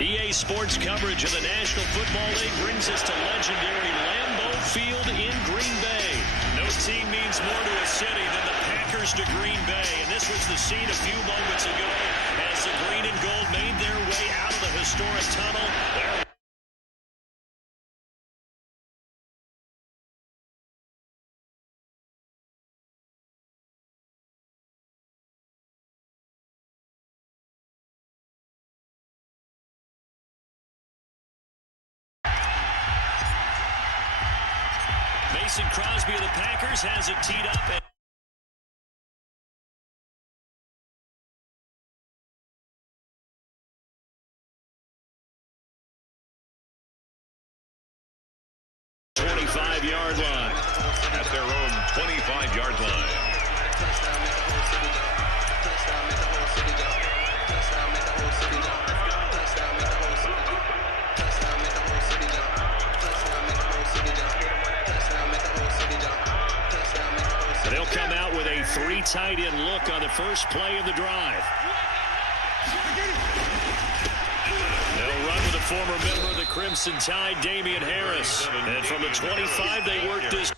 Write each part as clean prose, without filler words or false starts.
EA Sports coverage of the National Football League brings us to legendary Lambeau Field in Green Bay. No team means more to a city than the Packers to Green Bay, and this was the scene a few moments ago as the green and gold made their way out of the historic tunnel. Mason Crosby of the Packers has it teed up. And 25-yard line. At their own 25-yard line. They'll come out with a three tight end look on the first play of the drive. They'll run with a former member of the Crimson Tide, Damian Harris. And from the 25, they work this.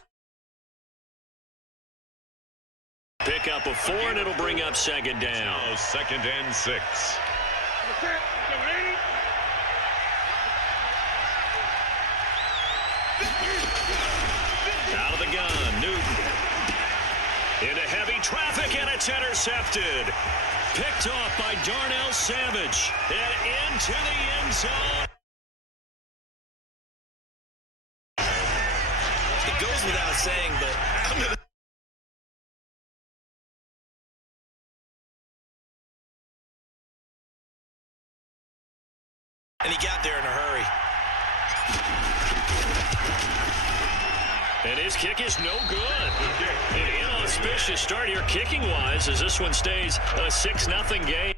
Pick up a 4, and it'll bring up second down. Oh, 2nd and 6. Out of the gun, Newton. Into heavy traffic, and it's intercepted. Picked off by Darnell Savage. And into the end zone. It goes without saying, but I'm going to... And he got there in a hurry. And his kick is no good. An inauspicious start here kicking-wise as this one stays a 6-0 game.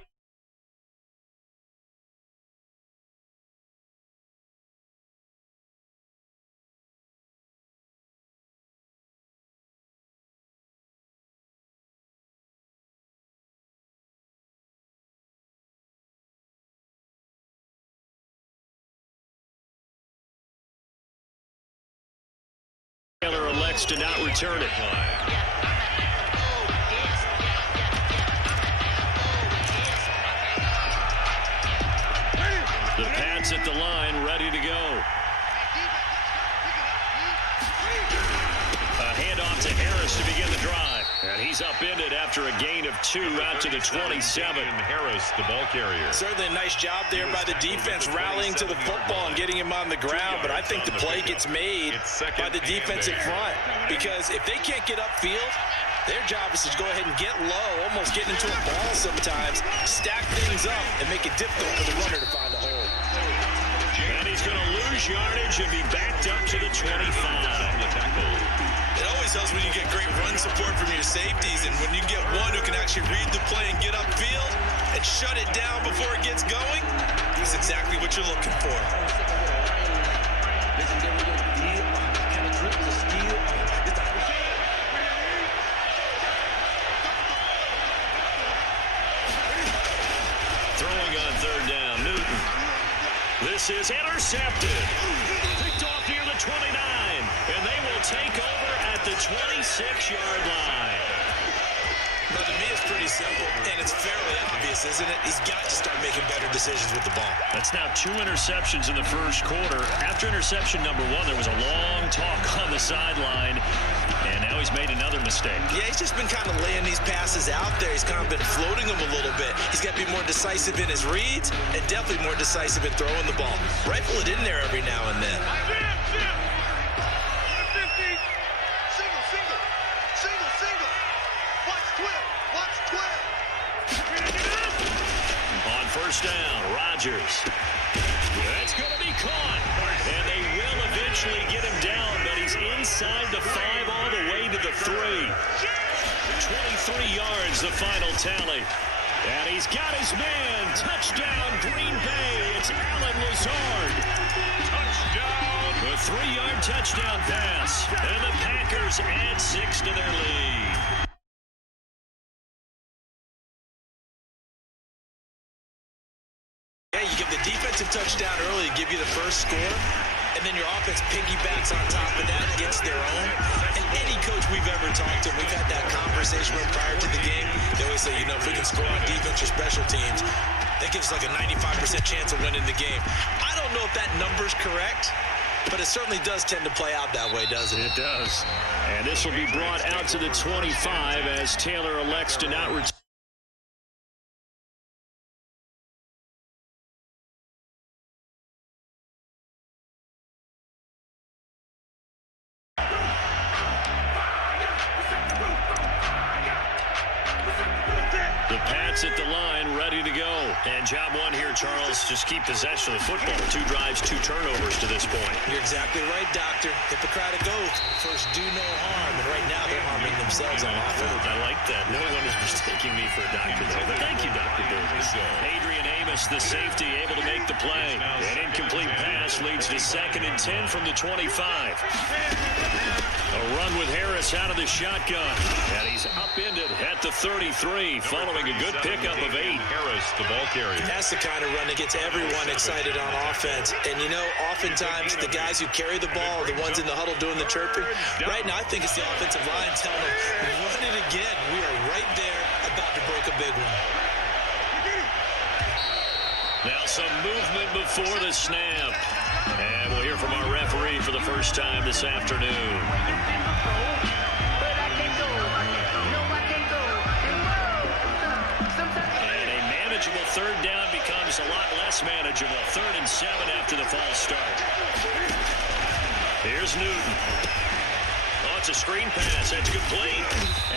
Taylor elects to not return it. The Pats at the line, ready to go. A handoff to Harris to begin the drive. And he's upended after a gain of 2 out to the 27. Harris, the ball carrier. Certainly a nice job there by the defense rallying to the football and getting him on the ground. But I think the play gets made by the defensive front. Because if they can't get upfield, their job is to go ahead and get low, almost get into a ball sometimes, stack things up, and make it difficult for the runner to find a hole. And he's going to lose yardage and be backed up to the 25. It always helps when you get great run support from your safeties, and when you get one who can actually read the play and get upfield and shut it down before it gets going, that's exactly what you're looking for. Throwing on 3rd down, Newton. This is intercepted. Picked off near the 29, and they will take over at the 26-yard line. But to me, it's pretty simple, and it's fairly obvious, isn't it? He's got to start making better decisions with the ball. That's now 2 interceptions in the first quarter. After interception number 1, there was a long talk on the sideline, and now he's made another mistake. Yeah, he's just been kind of laying these passes out there. He's kind of been floating them a little bit. He's got to be more decisive in his reads and definitely more decisive in throwing the ball. Rifle it in there every now and then. On first down, Rodgers. That's going to be caught. And they will eventually get him down, but he's inside the 5 all the way to the 3. 23 yards, the final tally. And he's got his man. Touchdown, Green Bay. It's Allen Lazard. Touchdown. A 3-yard touchdown pass. And the Packers add 6 to their lead. Yeah, you give the defensive give you the first score, and then your offense piggybacks on top of that, gets their own. And any coach we've ever talked to, we've had that conversation with prior to the game. They always say, if we can score on defense or special teams, that gives us like a 95% chance of winning the game. I don't know if that number's correct, but it certainly does tend to play out that way, doesn't it? It does. And this will be brought out to the 25 as Taylor elects to not return. The Pats at the line, ready to go. And job one here, Charles, just keep possession of the football. 2 drives, 2 turnovers to this point. You're exactly right, Doctor. Hippocratic oath. First, do no harm. And right now, they're harming themselves on offense. I like that. No one is mistaking me for a doctor, though. But thank you, Dr. Davis. Adrian Amos, the safety, able to make the play. An incomplete pass leads to 2nd and 10 from the 25. A run with Harris out of the shotgun. And he's upended at the 33, following a good pickup of 8. Harris, the ball carrier. That's the kind of run that gets everyone excited on offense. And, oftentimes the guys who carry the ball are the ones in the huddle doing the chirping. Right now, I think it's the offensive line telling them, run it again. We are right there about to break a big one. Now some movement before the snap. And we'll hear from our referee for the first time this afternoon. And a manageable 3rd down becomes a lot less manageable. 3rd and 7 after the false start. Here's Newton. Oh, it's a screen pass. That's complete.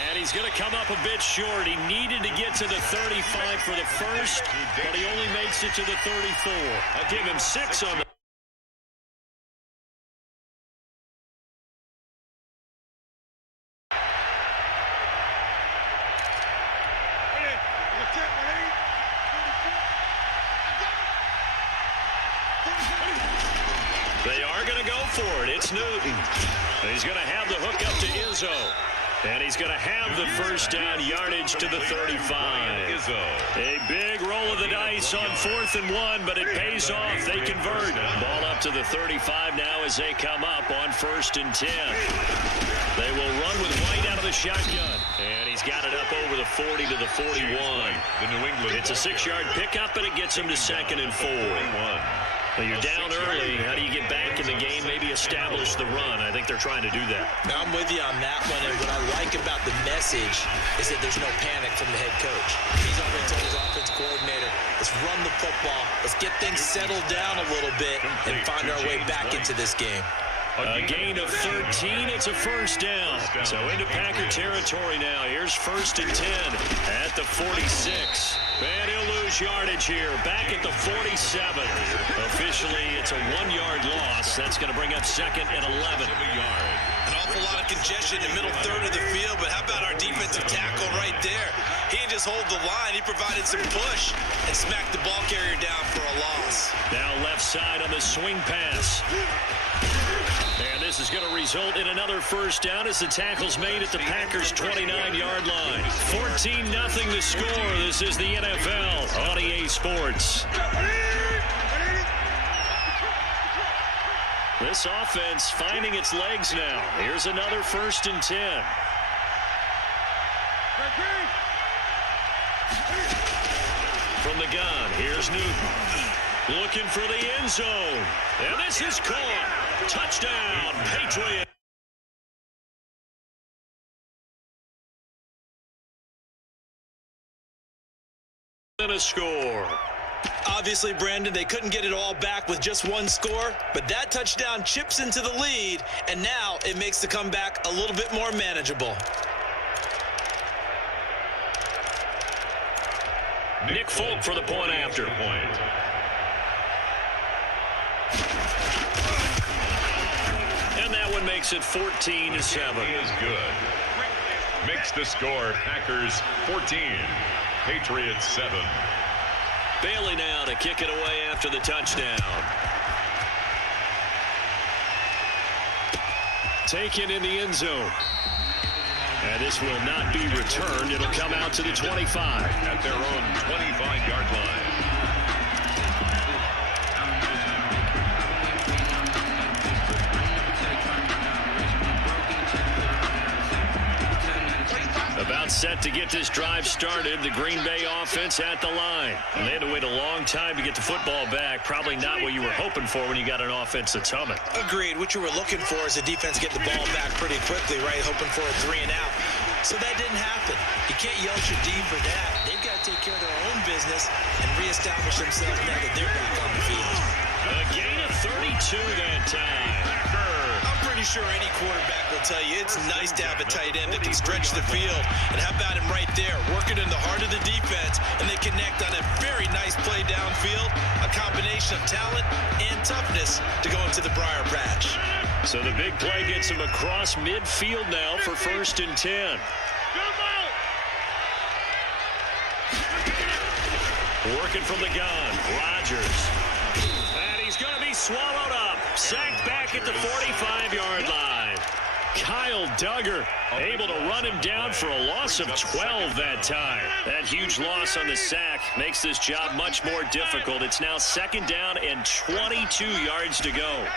And he's going to come up a bit short. He needed to get to the 35 for the first, but he only makes it to the 34. I'll give him 6 on the... They are going to go for it. It's Newton. He's going to have the hook up to Izzo. And he's going to have the first down yardage to the 35. A big roll of the dice on 4th and 1, but it pays off. They convert. Ball up to the 35 now as they come up on 1st and 10. They will run with White out of the shotgun. And he's got it up over the 40 to the 41. It's a 6-yard pickup, but it gets him to 2nd and 4. Well, you're down early. How do you get back in the game? Maybe establish the run. I think they're trying to do that. Now, I'm with you on that one. And what I like about the message is that there's no panic from the head coach. He's already told his offense coordinator, let's run the football. Let's get things settled down a little bit and find our way back into this game. A gain of 13. It's a first down. So into Packer territory now. Here's 1st and 10 at the 46. And he'll lose yardage here. Back at the 47. Officially, it's a 1-yard loss. That's going to bring up 2nd and 11. An awful lot of congestion in the middle third of the field, but how about our defensive tackle right there? He didn't just hold the line. He provided some push and smacked the ball carrier down for a loss. Now left side on the swing pass. And this is going to result in another first down as the tackle's made at the Packers' 29-yard line. 14-0 the score. This is the NFL on EA Sports. This offense finding its legs now. Here's another 1st and 10. From the gun, here's Newton. Looking for the end zone. And this is caught. Touchdown, Patriots. And a score. Obviously, Brandon, they couldn't get it all back with just one score, but that touchdown chips into the lead, and now it makes the comeback a little bit more manageable. Nick Folk for the point after. And that one makes it 14-7. Is good. Makes the score Packers 14, Patriots 7. Bailey now to kick it away after the touchdown. Taken in the end zone. And this will not be returned. It'll come out to the 25. At their own 25-yard line. set to get this drive started. The Green Bay offense at the line. And they had to wait a long time to get the football back. Probably not what you were hoping for when you got an offense that's humming. Agreed. What you were looking for is the defense getting the ball back pretty quickly, right? Hoping for a 3 and out. So that didn't happen. You can't yell at your D for that. They've got to take care of their own business and reestablish themselves now that they're back on the field. A gain of 32 that time. I'm pretty sure any quarterback will tell you it's nice to have a tight end that can stretch the field. And how about him right there, working in the heart of the defense, and they connect on a very nice play downfield, a combination of talent and toughness to go into the briar patch. So the big play gets him across midfield now for 1st and 10. Working from the gun, Rodgers. And he's going to be swallowed up. Sacked back at the 45-yard line. Kyle Duggar able to run him down for a loss of 12 that time. That huge loss on the sack makes this job much more difficult. It's now 2nd down and 22 yards to go.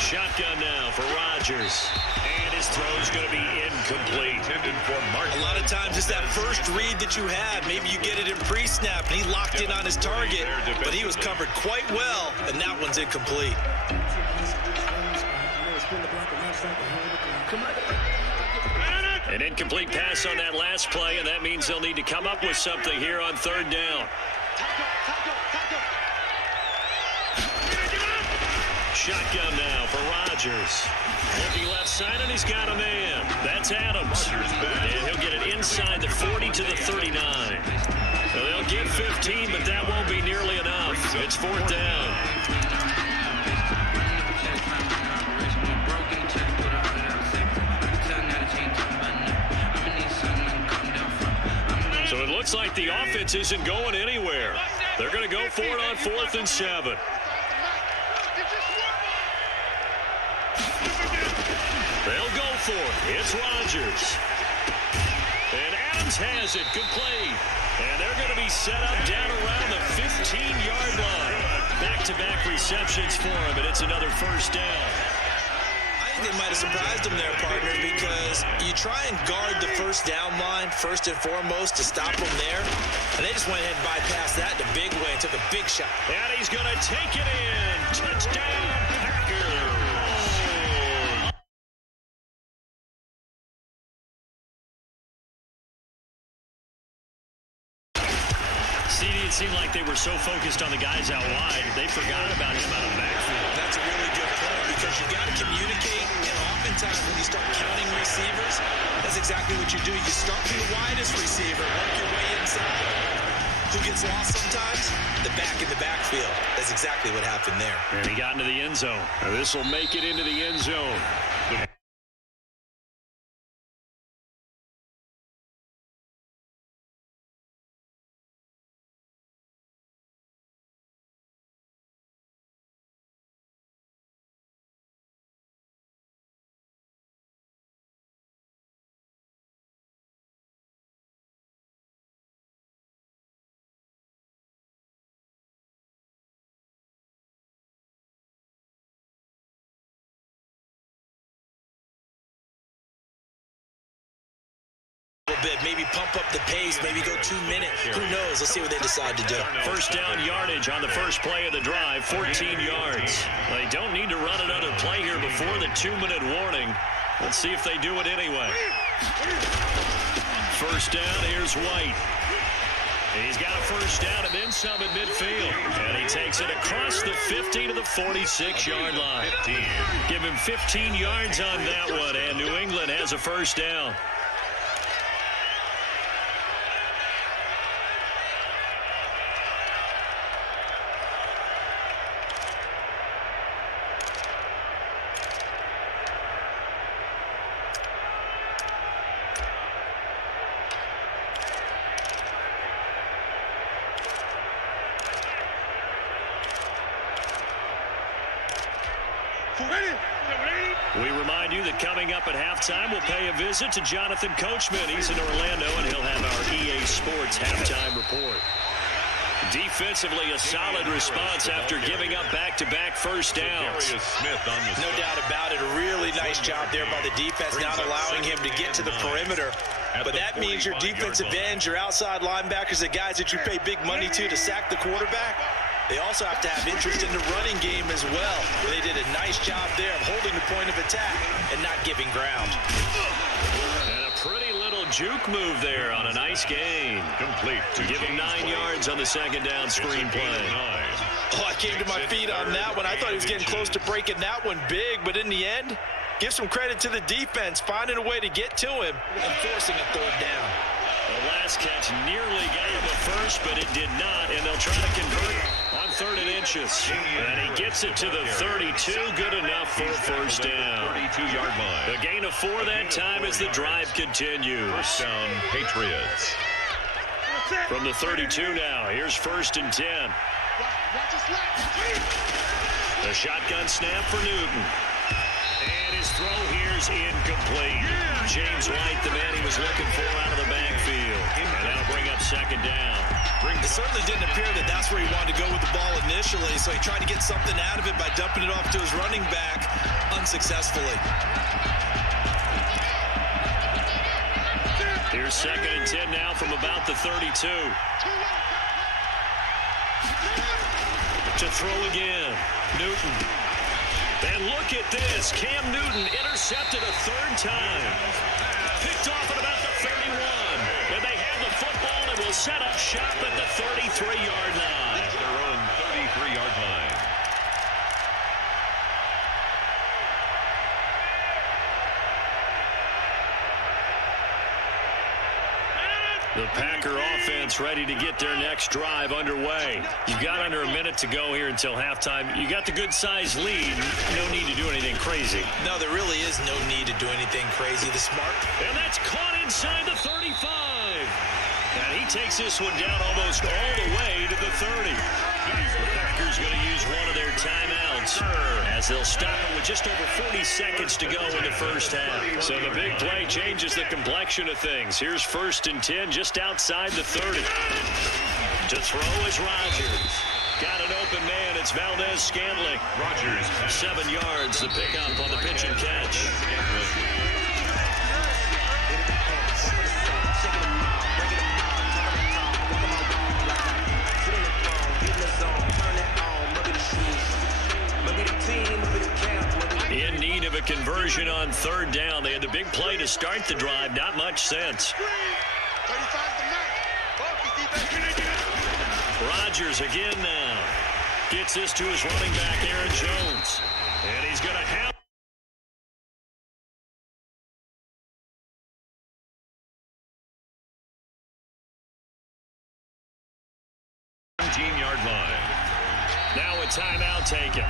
Shotgun now for Rodgers. And his throw is going to be incomplete. A lot of times it's that first read that you have. Maybe you get it in pre-snap, and he locked in on his target, but he was covered quite well, and that one's incomplete. An incomplete pass on that last play, and that means they'll need to come up with something here on 3rd down. Shotgun now for Rodgers. Looking left side, and he's got a man. That's Adams. And he'll get it inside the 40 to the 39. So they'll get 15, but that won't be nearly enough. It's 4th down. So it looks like the offense isn't going anywhere. They're going to go for it on 4th and 7. They'll go for it. It's Rodgers. And Adams has it. Good play. And they're going to be set up down around the 15-yard line. Back-to-back receptions for him, and it's another 1st down. I think they might have surprised him there, partner, because you try and guard the 1st down line first and foremost to stop them there. And they just went ahead and bypassed that in a big way and took a big shot. And he's going to take it in. Touchdown, Packers. It seemed like they were so focused on the guys out wide, they forgot about him out of the backfield. That's a really good point, because you got to communicate, and oftentimes when you start counting receivers, that's exactly what you do. You start with the widest receiver, work your way inside. Who gets lost sometimes? The back in the backfield. That's exactly what happened there. And he got into the end zone. Now this will make it into the end zone. Bit. Maybe pump up the pace, maybe go 2 minutes. Who knows? Let's see what they decide to do. 1st down yardage on the first play of the drive, 14 yards. They don't need to run another play here before the 2-minute warning. Let's see if they do it anyway. 1st down, here's White. He's got a 1st down and then some at midfield. And he takes it across the 50 to the 46-yard line. Give him 15 yards on that one, and New England has a 1st down. We remind you that coming up at halftime, we'll pay a visit to Jonathan Coachman. He's in Orlando, and he'll have our EA Sports halftime report. Defensively, a solid response after giving up back-to-back first downs. No doubt about it. A really nice job there by the defense, not allowing him to get to the perimeter. But that means your defensive ends, your outside linebackers, the guys that you pay big money to sack the quarterback, they also have to have interest in the running game as well. They did a nice job there of holding the point of attack and not giving ground. And a pretty little juke move there on a nice gain. Complete to give him 9 yards on the second down screen play. Oh, I came to my feet on that one. I thought he was getting close to breaking that one big, but in the end, give some credit to the defense, finding a way to get to him and forcing a third down. The last catch nearly got him a first, but it did not, and they'll try to convert on 3rd and inches. And he gets it to the 32, good enough for a first down. 32-yard line. The gain of 4 that time as the drive continues. First down, Patriots. From the 32 now, here's 1st and 10. The shotgun snap for Newton. And his throw here is incomplete. James White, the man he was looking for out of the backfield. And that'll bring up 2nd down. It certainly didn't appear that that's where he wanted to go with the ball initially, so he tried to get something out of it by dumping it off to his running back unsuccessfully. Here's 2nd and 10 now from about the 32. To throw again. Newton. And look at this. Cam Newton intercepted a 3rd time. Picked off at about the 31. And they have the football and will set up shop at the 33-yard line. Their own 33-yard line. The Packer offense ready to get their next drive underway. You've got under a minute to go here until halftime. You got the good-sized lead. No need to do anything crazy. No, there really is no need to do anything crazy. The smart. And that's caught inside the 35. And he takes this one down almost all the way to the 30. The Packers going to use one of their timeouts as they'll stop it with just over 40 seconds to go in the first half. So the big play changes the complexion of things. Here's 1st and 10 just outside the 30. To throw is Rodgers. Got an open man. It's Valdez-Scantling. Rodgers. 7 yards to pick up on the pitch and catch. In need of a conversion on 3rd down. They had the big play to start the drive. Not much sense. Rodgers again now. Gets this to his running back, Aaron Jones. And he's going to have 17-yard line. now a timeout taken.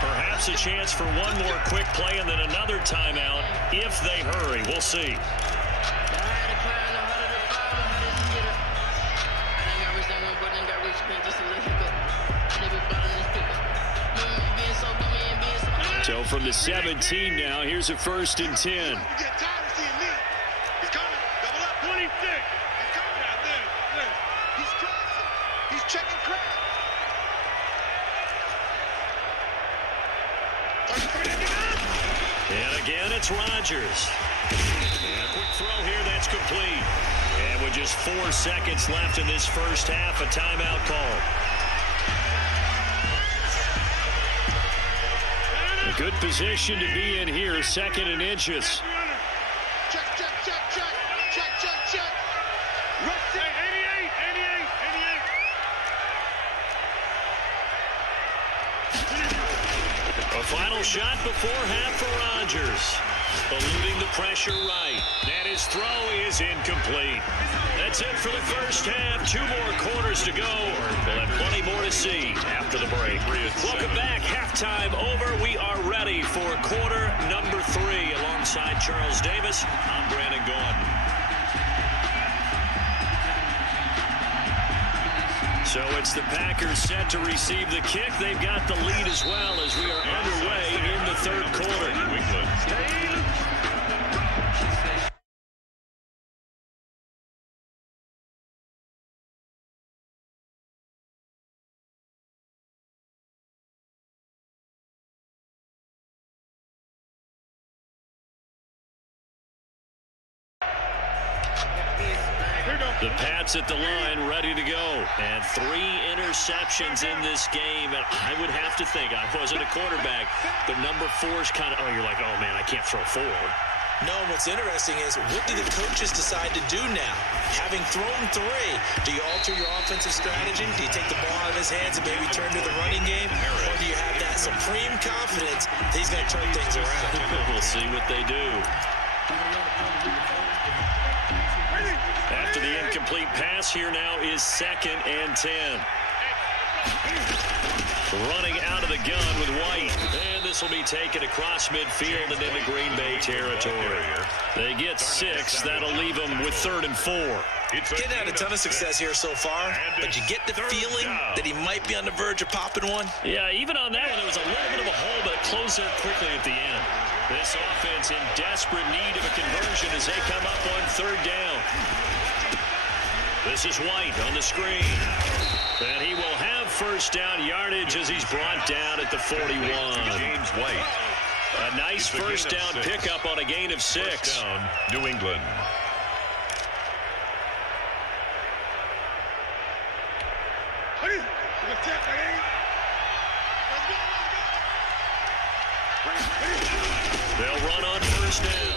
Perhaps a chance for one more quick play and then another timeout if they hurry. We'll see. So from the 17 now, here's a 1st and 10. And again, it's Rodgers. And a quick throw here, that's complete. And with just 4 seconds left in this first half, a timeout call. A good position to be in here, 2nd and inches. Check. 88. A final shot before half for Rodgers. Eluding the pressure right. And his throw is incomplete. That's it for the first half. 2 more quarters to go. We'll have plenty more to see after the break. Welcome back. Halftime over. We are ready for quarter number 3. Alongside Charles Davis, I'm Brandon Gordon. So it's the Packers set to receive the kick. They've got the lead as well as we are underway in the 3rd quarter. The Pats at the line, ready to go. And 3 interceptions in this game. And I would have to think, I wasn't a quarterback, but number 4 is kind of, you're like, oh, man, I can't throw 4. No, what's interesting is, what do the coaches decide to do now? Having thrown 3, do you alter your offensive strategy? Do you take the ball out of his hands and maybe turn to the running game? Or do you have that supreme confidence that he's going to turn things around? We'll see what they do. After the incomplete pass, here now is 2nd and 10. Running out of the gun with White. And this will be taken across midfield and into Green Bay territory. They get 6. That'll leave them with 3rd and 4. Getting had a ton of success here so far, but you get the feeling that he might be on the verge of popping one. Yeah, even on that one, there was a little bit of a hole, but it closed there quickly at the end. This offense in desperate need of a conversion as they come up on 3rd down. This is White on the screen. And he will have 1st down yardage as he's brought down at the 41. James White. A nice 1st down pickup on a gain of 6. 1st down, New England. They'll run on 1st down.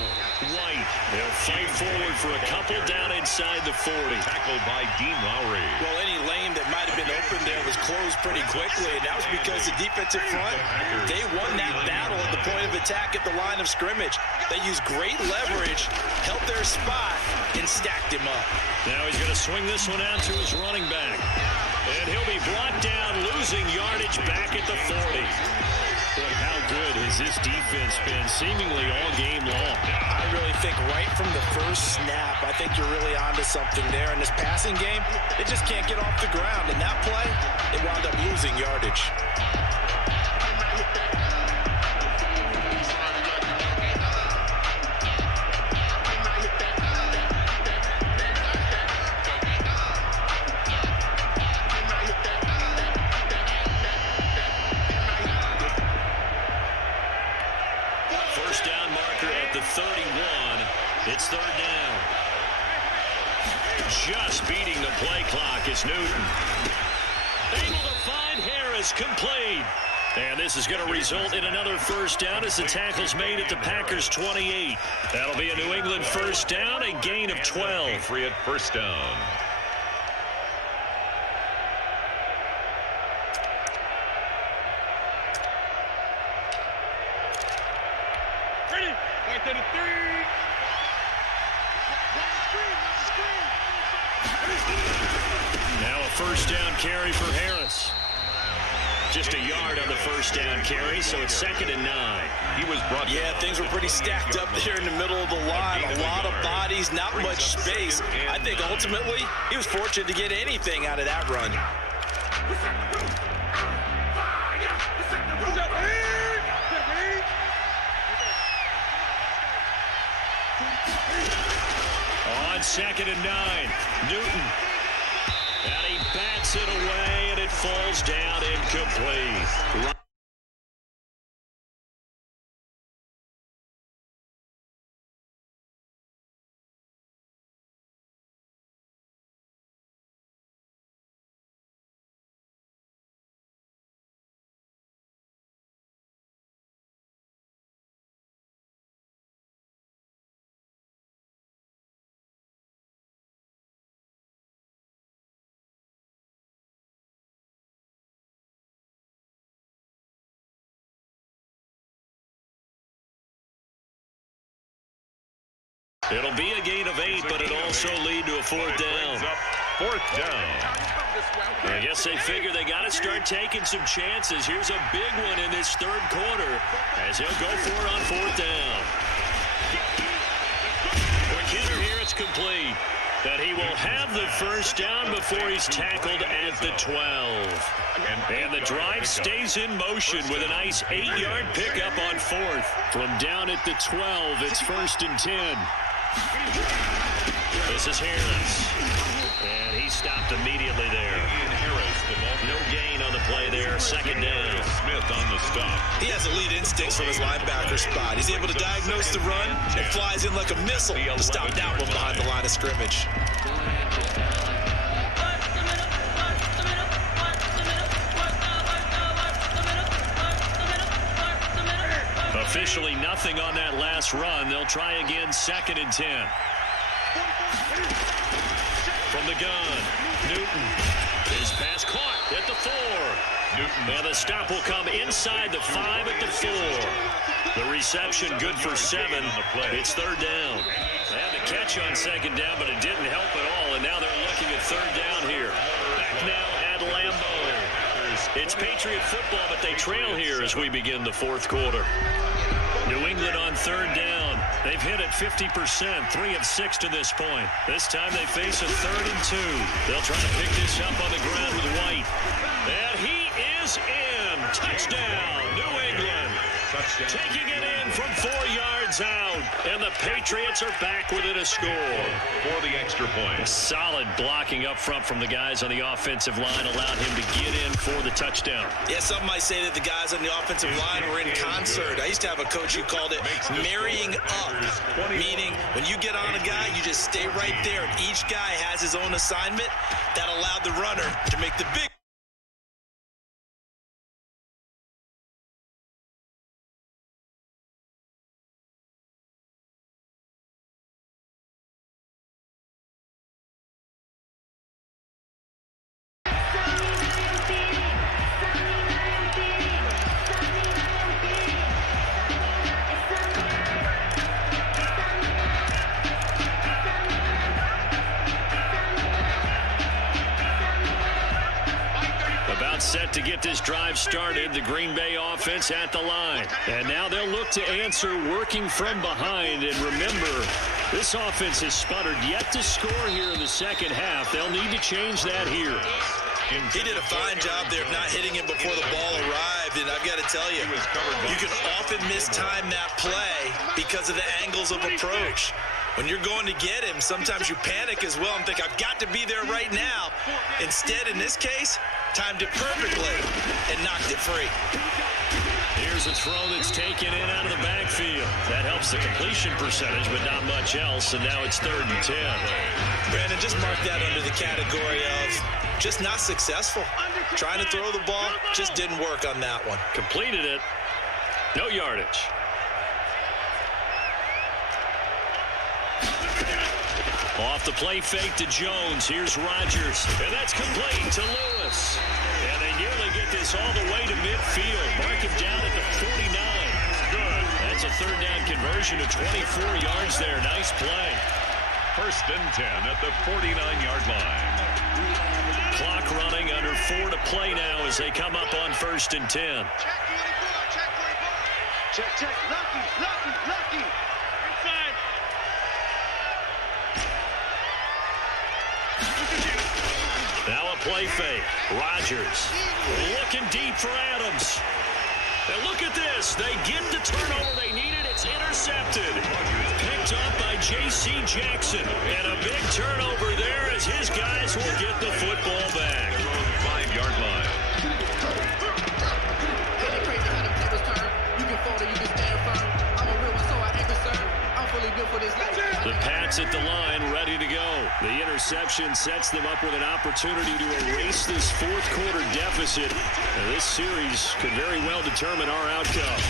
White. They'll fight forward for a couple down inside the 40. Tackled by Dean Lowry. Well, any lane that might have been open there was closed pretty quickly, and that was because the defensive front, they won that battle at the point of attack at the line of scrimmage. They used great leverage, held their spot, and stacked him up. Now he's going to swing this one out to his running back. And he'll be brought down, losing yardage back at the 40. Boy, how good has this defense been seemingly all game long? I really think right from the first snap, I think you're really onto something there. In this passing game, it just can't get off the ground. In that play, it wound up losing yardage. It's 3rd down. Just beating the play clock is Newton. Able to find Harris, complete. And this is going to result in another 1st down as the tackle's made at the Packers' 28. That'll be a New England 1st down, a gain of 12. Patriot 1st down. Ready? Right there to 3. Now a 1st down carry for Harris. Just a yard on the 1st down carry, so it's 2nd and 9. He was brought down. Yeah, things were pretty stacked up there in the middle of the line. A lot of bodies, not much space. I think ultimately he was fortunate to get anything out of that run. On 2nd and 9, Newton. And he bats it away, and it falls down incomplete. It'll be a gain of 8, but it'll also lead to a 4th down. 4th down. I guess they figure they got to start taking some chances. Here's a big one in this 3rd quarter as he'll go for it on 4th down. Quick hitter here, it's complete. That he will have the 1st down before he's tackled at the 12. And the drive stays in motion with a nice 8-yard pickup on 4th. From down at the 12, it's 1st and 10. This is Harris. And he stopped immediately there. No gain on the play there. 2nd down. Smith on the stop. He has elite instincts from his linebacker spot. He's able to diagnose the run and flies in like a missile to stop that one behind the line of scrimmage. Officially nothing on that last run. They'll try again, 2nd and 10. From the gun, Newton. His pass caught at the 4. Newton. And the stop will come inside the 5 at the 4. The reception good for 7. It's 3rd down. They had the catch on 2nd down, but it didn't help at all. And now they're looking at 3rd down here. Back now at Lambeau. It's Patriot football, but they trail here as we begin the 4th quarter. New England on 3rd down. They've hit it 50%, 3 of 6 to this point. This time they face a 3rd and 2. They'll try to pick this up on the ground with White. And he is in. Touchdown, New England. Touchdown. Taking it in from 4 yards out. And the Patriots are back within a score. For the extra point. Solid blocking up front from the guys on the offensive line allowed him to get in for the touchdown. Yeah, some might say that the guys on the offensive line were in concert. I used to have a coach who called it marrying up, meaning when you get on a guy, you just stay right there. And each guy has his own assignment that allowed the runner to make the big. Set to get this drive started. The Green Bay offense at the line. And now they'll look to answer working from behind. And remember, this offense has sputtered yet to score here in the 2nd half. They'll need to change that here. He did a fine job there of not hitting him before the ball arrived. And I've got to tell you, you can often mistime that play because of the angles of approach. When you're going to get him, sometimes you panic as well and think, I've got to be there right now. Instead, in this case, timed it perfectly and knocked it free. Here's a throw that's taken in out of the backfield. That helps the completion percentage, but not much else, and now it's 3rd and 10. Brandon, just mark that under the category of just not successful. Trying to throw the ball, just didn't work on that one. Completed it. No yardage. Off the play fake to Jones. Here's Rodgers. And that's complete to Lewis. And they nearly get this all the way to midfield. Mark him down at the 49. Good. That's a 3rd down conversion of 24 yards there. Nice play. 1st and 10 at the 49-yard line. Clock running under 4 to play now as they come up on 1st and 10. Check. Lucky. Inside. Now a play fake. Rodgers looking deep for Adams. And look at this. They get the turnover they needed. It's intercepted. Picked up by J.C. Jackson. And a big turnover there as his guys will get the football back. 5-yard line. The Pats at the line, ready to go. The interception sets them up with an opportunity to erase this 4th quarter deficit. And this series could very well determine our outcome.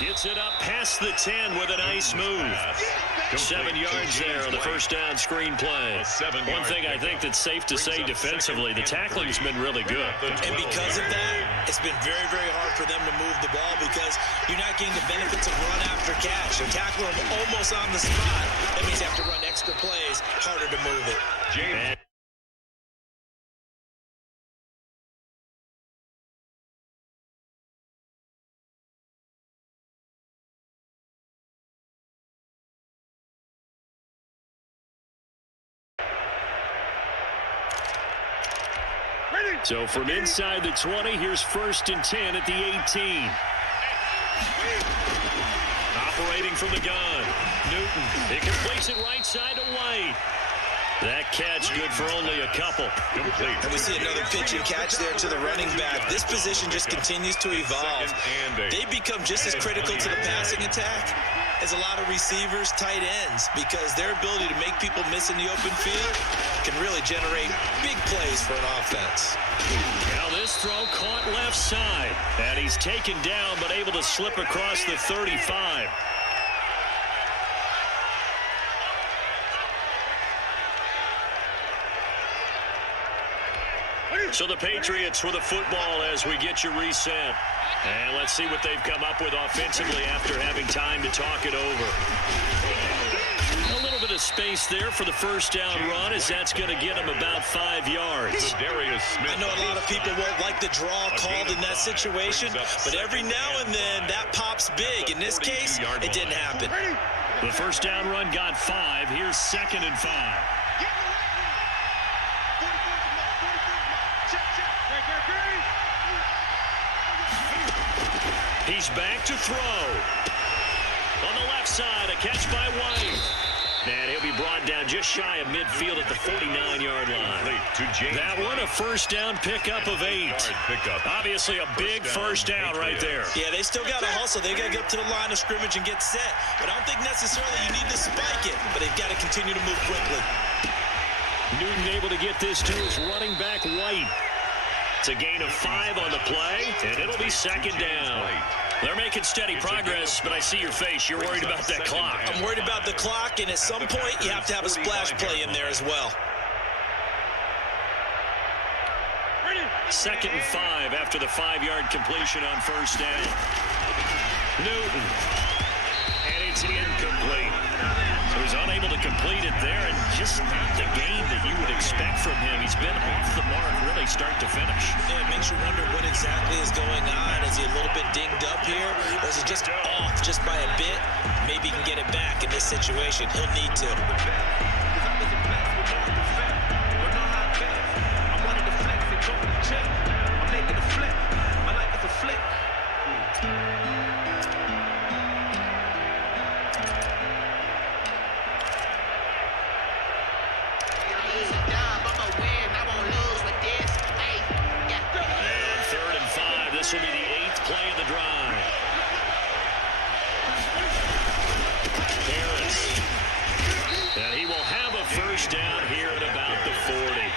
Gets it up past the 10 with a nice move. 7 yards there on the 1st down screen play. One thing I think that's safe to say defensively, the tackling's been really good. And because of that, it's been very, very hard for them to move the ball because you're not getting the benefits of run after catch. They're tackling them almost on the spot. That means you have to run extra plays, harder to move it. So from inside the 20, here's 1st and 10 at the 18. Operating from the gun, Newton. He completes it right side to White. That catch good for only a couple. Complete. And we see another pitch and catch there to the running back. This position just continues to evolve. They become just as critical to the passing attack as a lot of receivers, tight ends, because their ability to make people miss in the open field can really generate big plays for an offense. Now this throw caught left side. And he's taken down but able to slip across the 35. So the Patriots with a football as we get you reset. And let's see what they've come up with offensively after having time to talk it over. A little bit of space there for the first down run, as that's going to get him about 5 yards. I know a lot of people won't like the draw called in that situation, but every now and then that pops big. In this case, it didn't happen. The first down run got 5. Here's 2nd and 5. He's back to throw. On the left side, a catch by White. And he'll be brought down just shy of midfield at the 49-yard line. That one, a first down pickup of 8. Obviously a big first down right there. Yeah, they still got to hustle. They got to get up to the line of scrimmage and get set. But I don't think necessarily you need to spike it. But they've got to continue to move quickly. Newton able to get this to his running back, White. It's a gain of 5 on the play, and it'll be 2nd down. They're making steady progress, but I see your face. You're worried about that clock. I'm worried about the clock, and at some point, you have to have a splash play in there as well. 2nd and 5 after the 5-yard completion on first down. Newton. And it's incomplete. So he's unable to complete it there, and just not the game that you would expect from him. He's been off the mark really start to finish. Yeah, it makes you wonder what exactly is going on. Is he a little bit dinged up here, or is it just off just by a bit? Maybe he can get it back in this situation. He'll need to. This will be the 8th play of the drive. Harris. And he will have a first down here at about the 40.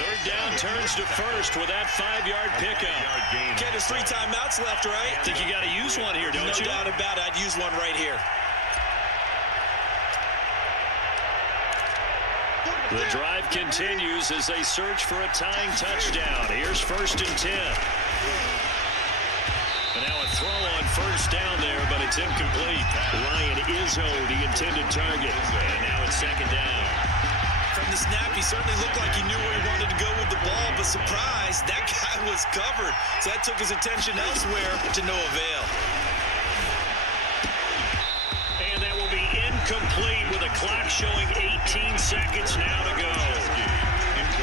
3rd down turns to first with that 5-yard pickup. Okay, there's 3 timeouts left, right? I think you got to use one here, don't you? No doubt about it. I'd use one right here. The drive continues as they search for a tying touchdown. Here's 1st and 10. And now a throw on first down there, but it's incomplete. Ryan Izzo, the intended target. And now it's 2nd down. From the snap, he certainly looked like he knew where he wanted to go with the ball, but surprise, that guy was covered. So that took his attention elsewhere to no avail. And that will be incomplete with a clock showing 18 seconds now to go.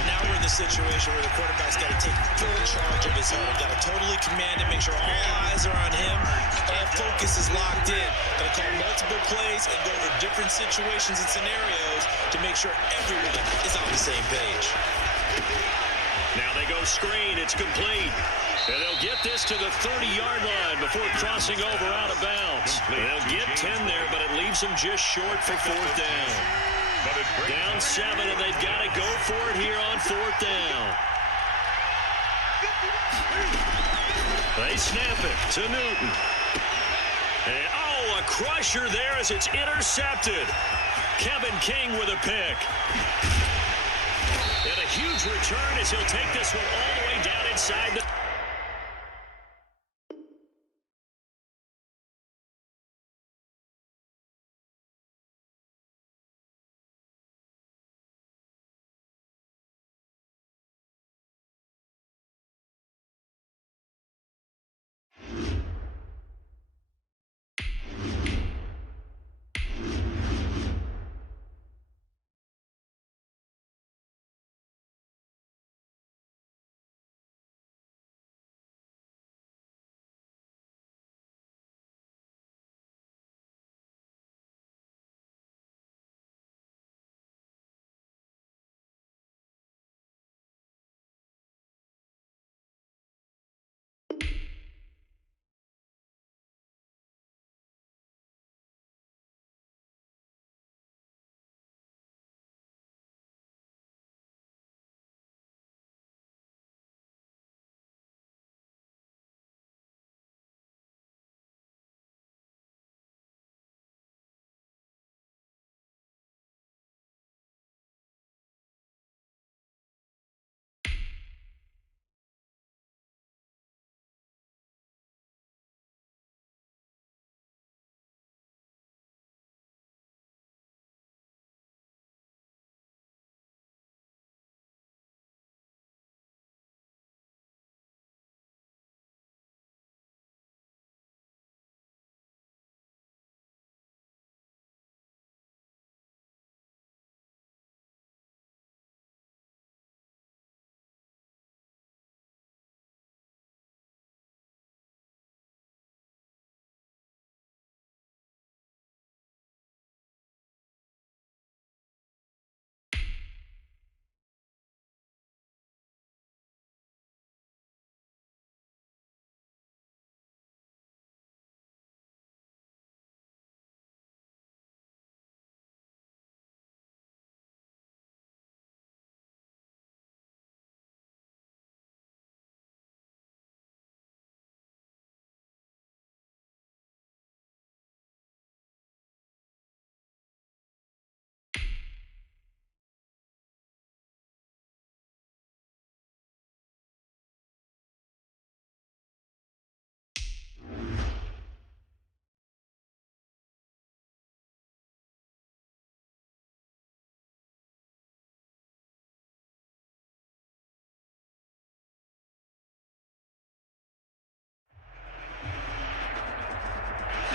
Now we're in the situation where the quarterback's got to take full charge of his huddle. Got to totally command it, make sure all eyes are on him. All focus is locked in. Got to call multiple plays and go over different situations and scenarios to make sure everyone is on the same page. Now they go screen. It's complete. And they'll get this to the 30-yard line before crossing over out of bounds. They'll get 10 there, but it leaves them just short for 4th down. Down 7, and they've got to go for it here on 4th down. They snap it to Newton. And, oh, a crusher there as it's intercepted. Kevin King with a pick. And a huge return as he'll take this one all the way down inside the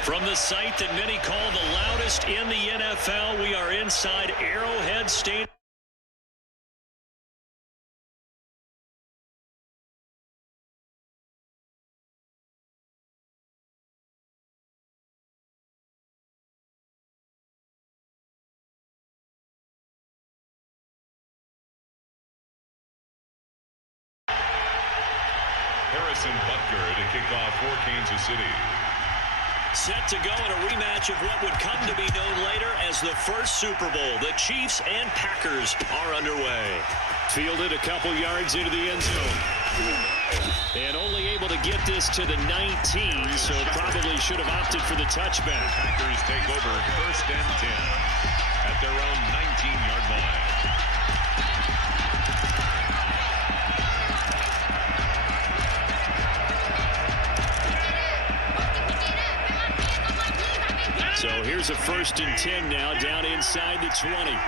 From the site that many call the loudest in the NFL, we are inside Arrowhead Stadium. Harrison Butker to kick off for Kansas City. Set to go in a rematch of what would come to be known later as the first Super Bowl. The Chiefs and Packers are underway. Fielded a couple yards into the end zone. And only able to get this to the 19, so probably should have opted for the touchback. Packers take over 1st and 10 at their own 19-yard line. So here's a 1st and 10 now, down inside the 20.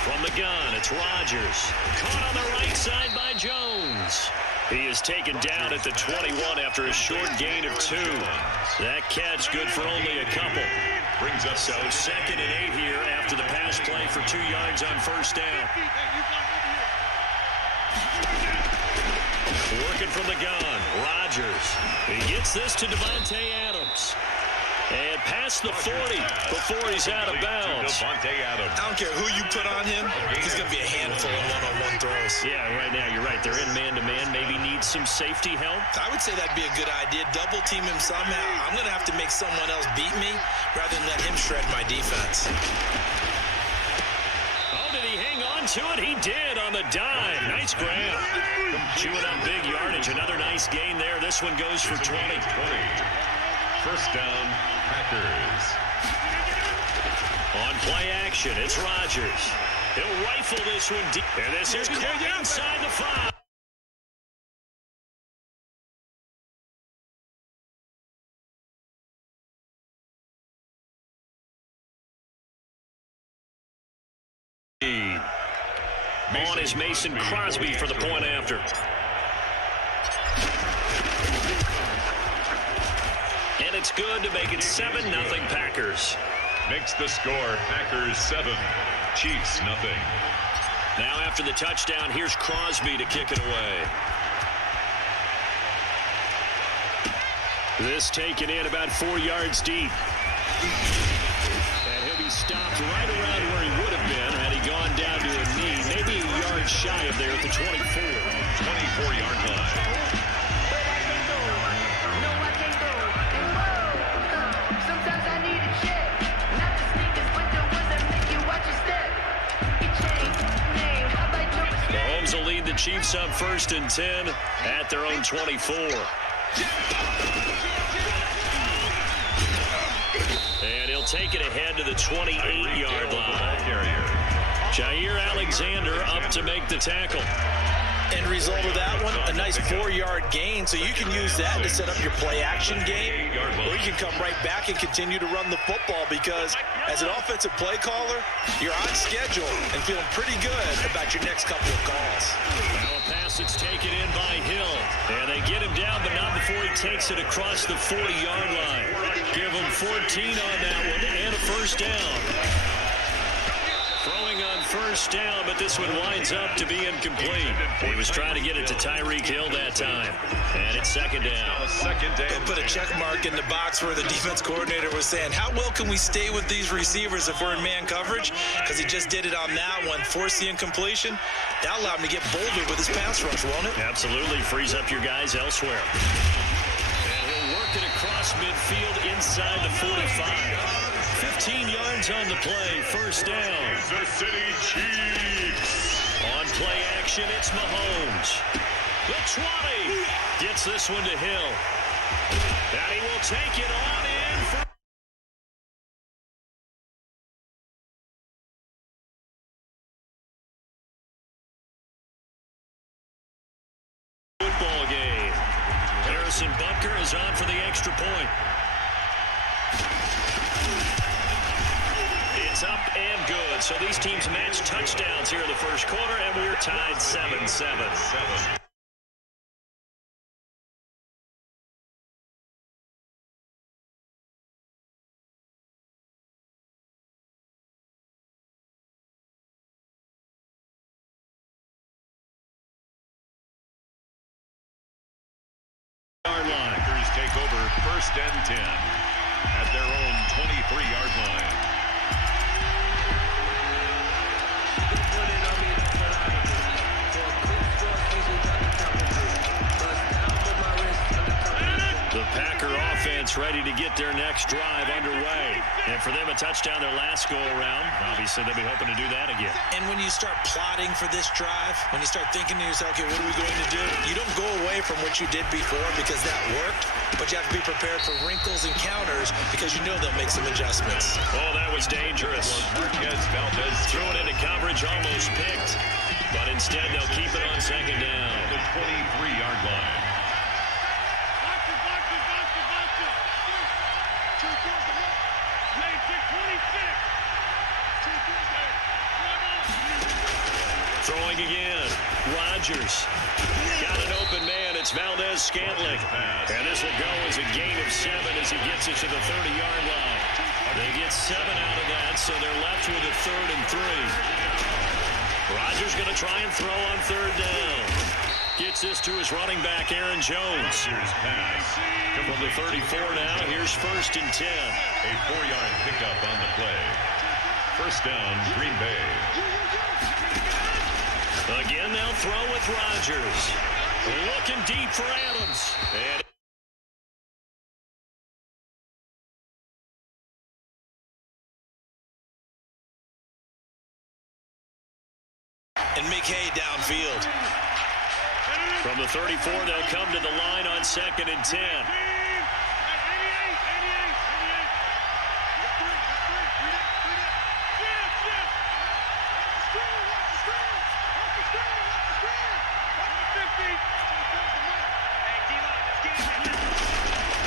From the gun, it's Rodgers. Caught on the right side by Jones. He is taken down at the 21 after a short gain of 2. That catch good for only a couple. Brings up so 2nd and 8 here after the pass play for 2 yards on 1st down. Working from the gun, Rodgers. He gets this to Davante Adams. And past the 40 before he's out of bounds. Davante Adams. I don't care who you put on him, he's going to be a handful of one-on-one throws. Yeah, right now you're right. They're in man-to-man. Maybe needs some safety help. I would say that'd be a good idea. Double team him somehow. I'm going to have to make someone else beat me rather than let him shred my defense. Oh, did he hang on to it? He did on the dive. Nice grab. Chewing up big yardage. Another nice gain there. This one goes for 20. 1st down, Packers. On play action, it's Rodgers. He'll rifle this one deep. And this is caught inside the 5. On is Mason Crosby for the point after. And it's good to make it 7-0 Packers. Makes the score Packers 7, Chiefs 0. Now after the touchdown, here's Crosby to kick it away. This taken in about 4 yards deep. And he'll be stopped right around where he would have been had he gone down to a knee. Maybe a yard shy of there at the 24. 24-yard line. Mahomes will lead the Chiefs up 1st and 10 at their own 24. And he'll take it ahead to the 28-yard line. Jair Alexander up to make the tackle. End result of that one, a nice 4-yard gain, so you can use that to set up your play-action game, or you can come right back and continue to run the football because as an offensive play caller, you're on schedule and feeling pretty good about your next couple of calls. Now a pass that's taken in by Hill, and they get him down, but not before he takes it across the 40-yard line. Give him 14 on that one and a 1st down. Throwing on 1st down, but this one winds up to be incomplete. He was trying to get it to Tyreek Hill that time. And it's 2nd down. They'll put a check mark in the box where the defense coordinator was saying, how well can we stay with these receivers if we're in man coverage? Because he just did it on that one, forced the incompletion. That'll allow him to get bolder with his pass rush, won't it? Absolutely. Frees up your guys elsewhere. And he'll work it across midfield inside the 45. 15 yards on the play, 1st down. Kansas City Chiefs. On play action, it's Mahomes. The 20 gets this one to Hill. And he will take it on in for football game. Harrison Butker is on for the extra point. It's up and good. So these teams match touchdowns here in the 1st quarter, and we're tied 7-7. over 1st and 10 at their own 23-yard line. The Packer offense ready to get their next drive underway. And for them, a touchdown their last go-around. Obviously, they'll be hoping to do that again. And when you start plotting for this drive, when you start thinking to yourself, okay, what are we going to do? You don't go away from what you did before because that worked, but you have to be prepared for wrinkles and counters because you know they'll make some adjustments. Oh, that was dangerous. Marquez Valdez Threw it into coverage, almost picked. But instead, they'll keep it on 2nd down. the 23-yard line. Throwing again. Rodgers. Got an open man. It's Valdez-Scantling. And this will go as a gain of 7 as he gets it to the 30-yard line. They get 7 out of that, so they're left with a 3rd and 3. Rodgers going to try and throw on 3rd down. Gets this to his running back, Aaron Jones. Here's pass. From the 34 now, here's 1st and 10. A 4-yard pickup on the play. 1st down, Green Bay. Again, they'll throw with Rodgers. Looking deep for Adams. And make hay downfield. From the 34, they'll come to the line on 2nd and 10.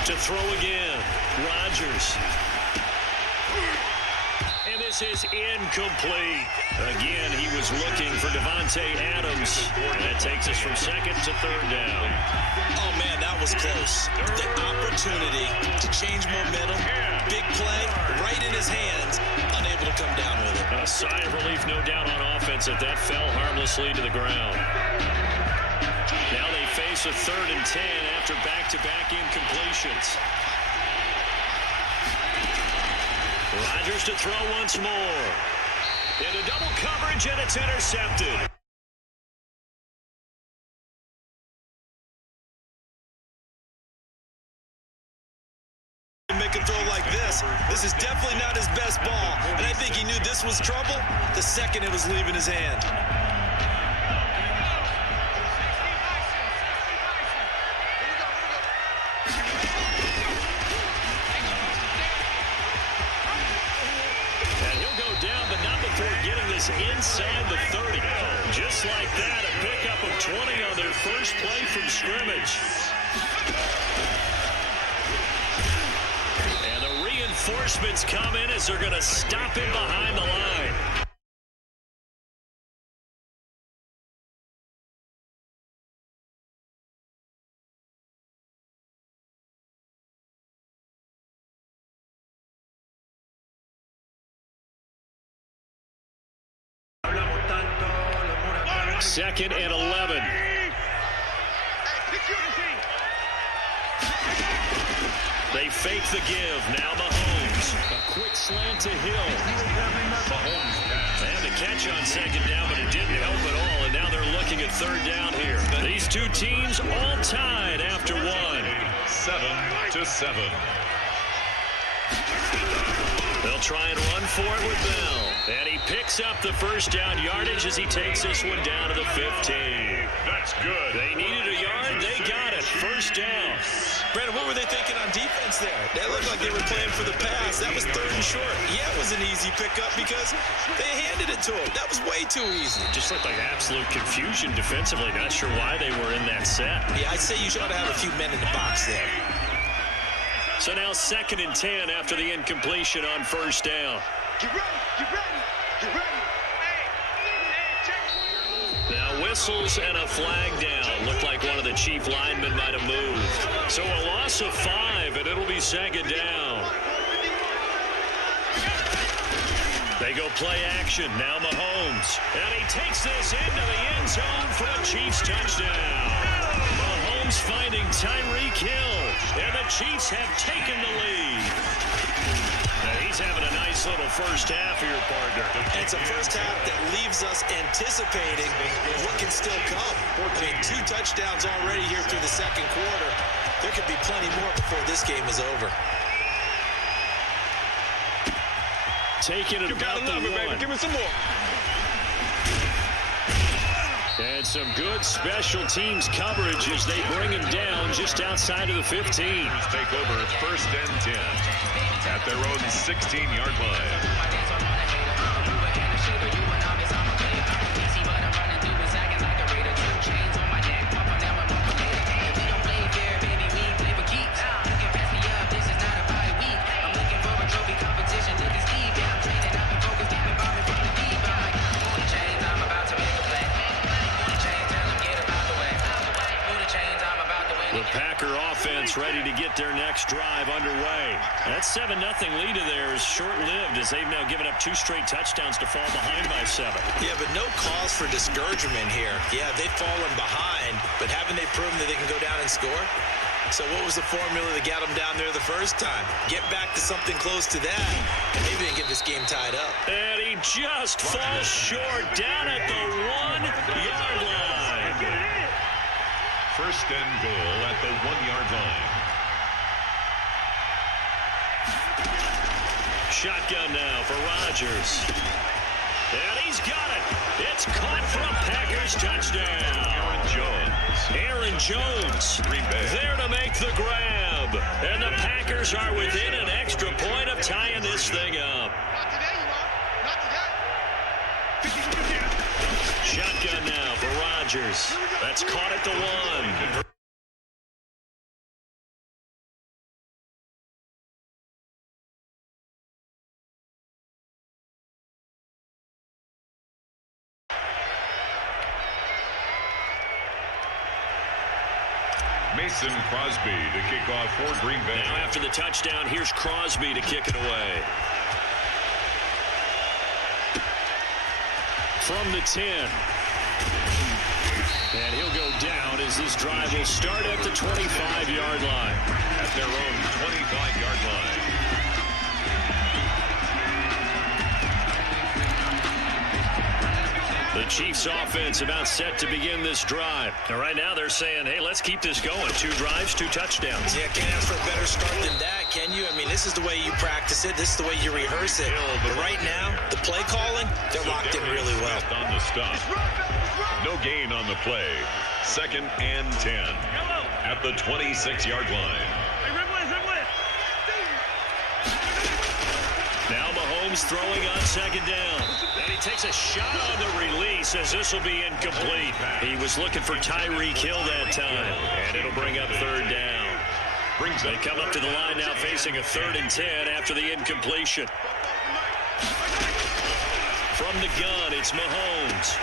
To throw again, Rodgers. And this is incomplete. Again, he was looking for Devontae Adams. And that takes us from 2nd to 3rd down. Oh, man, that was close. The opportunity to change momentum, big play, right in his hands, unable to come down with it. A sigh of relief, no doubt, on offense that fell harmlessly to the ground. Now they face a 3rd and 10 after back-to-back incompletions. Rodgers to throw once more. Into double coverage, and it's intercepted. Make a throw like this. This is definitely not his best ball. And I think he knew this was trouble the second it was leaving his hand. Inside the 30. Just like that, a pickup of 20 on their first play from scrimmage. And the reinforcements come in as they're going to stop him behind the line. Second and 11. They fake the give. Now Mahomes. A quick slant to Hill. Mahomes pass. They had the catch on 2nd down, but it didn't help at all. And now they're looking at 3rd down here. These two teams all tied after 1. 7-7. They'll try and run for it with Bell. And he picks up the 1st down yardage as he takes this one down to the 15. That's good. They needed a yard. They got it. 1st down. Brandon, what were they thinking on defense there? They looked like they were playing for the pass. That was 3rd and short. Yeah, it was an easy pickup because they handed it to him. That was way too easy. Just looked like absolute confusion defensively. Not sure why they were in that set. Yeah, I'd say you should have a few men in the box there. So now 2nd and 10 after the incompletion on 1st down. Get ready, get ready, get ready. Now whistles and a flag down. Looked like one of the chief linemen might have moved. So a loss of 5, and it'll be 2nd down. They go play action. Now Mahomes. And he takes this into the end zone for a Chiefs touchdown. Mahomes finding Tyreek Hill. And the Chiefs have taken the lead. Now he's having a nice little first half here, partner. It's a first half that leaves us anticipating what can still come. I mean, 2 touchdowns already here through the second quarter. There could be plenty more before this game is over. Taking it about the 1. Baby. Give me some more. And some good special teams coverage as they bring him down just outside of the 15. Take over 1st and 10 at their own 16-yard line. The Packer offense ready to get their next drive underway. That 7-0 lead of theirs short-lived as they've now given up 2 straight touchdowns to fall behind by 7. Yeah, but no cause for discouragement here. Yeah, they've fallen behind, but haven't they proven that they can go down and score? So what was the formula that got them down there the first time? Get back to something close to that, and maybe they can get this game tied up. And he just falls short down at the 1-yard line. 1st and goal at the 1-yard line. Shotgun now for Rodgers. And he's got it. It's caught for a Packers touchdown. Aaron Jones there to make the grab. And the Packers are within an extra point of tying this thing up. Not today, you are. Not today. Shotgun now for Rodgers. That's caught at the 1. Mason Crosby to kick off for Green Bay. Now after the touchdown, here's Crosby to kick it away. From the 10. And he'll go down as this drive will start at the 25-yard line. At their own 25-yard line. The Chiefs offense about set to begin this drive. And right now they're saying, hey, let's keep this going. 2 drives, 2 touchdowns. Yeah, can't ask for a better start than that, can you? I mean, this is the way you practice it. This is the way you rehearse it. But right now, the play calling, they're locked in really well. On the stop. No gain on the play. 2nd and 10 at the 26-yard line. Now Mahomes throwing on 2nd down. And he takes a shot on the release as this will be incomplete. He was looking for Tyreek Hill that time. And it'll bring up 3rd down. They come up to the line now facing a 3rd and 10 after the incompletion. From the gun, it's Mahomes.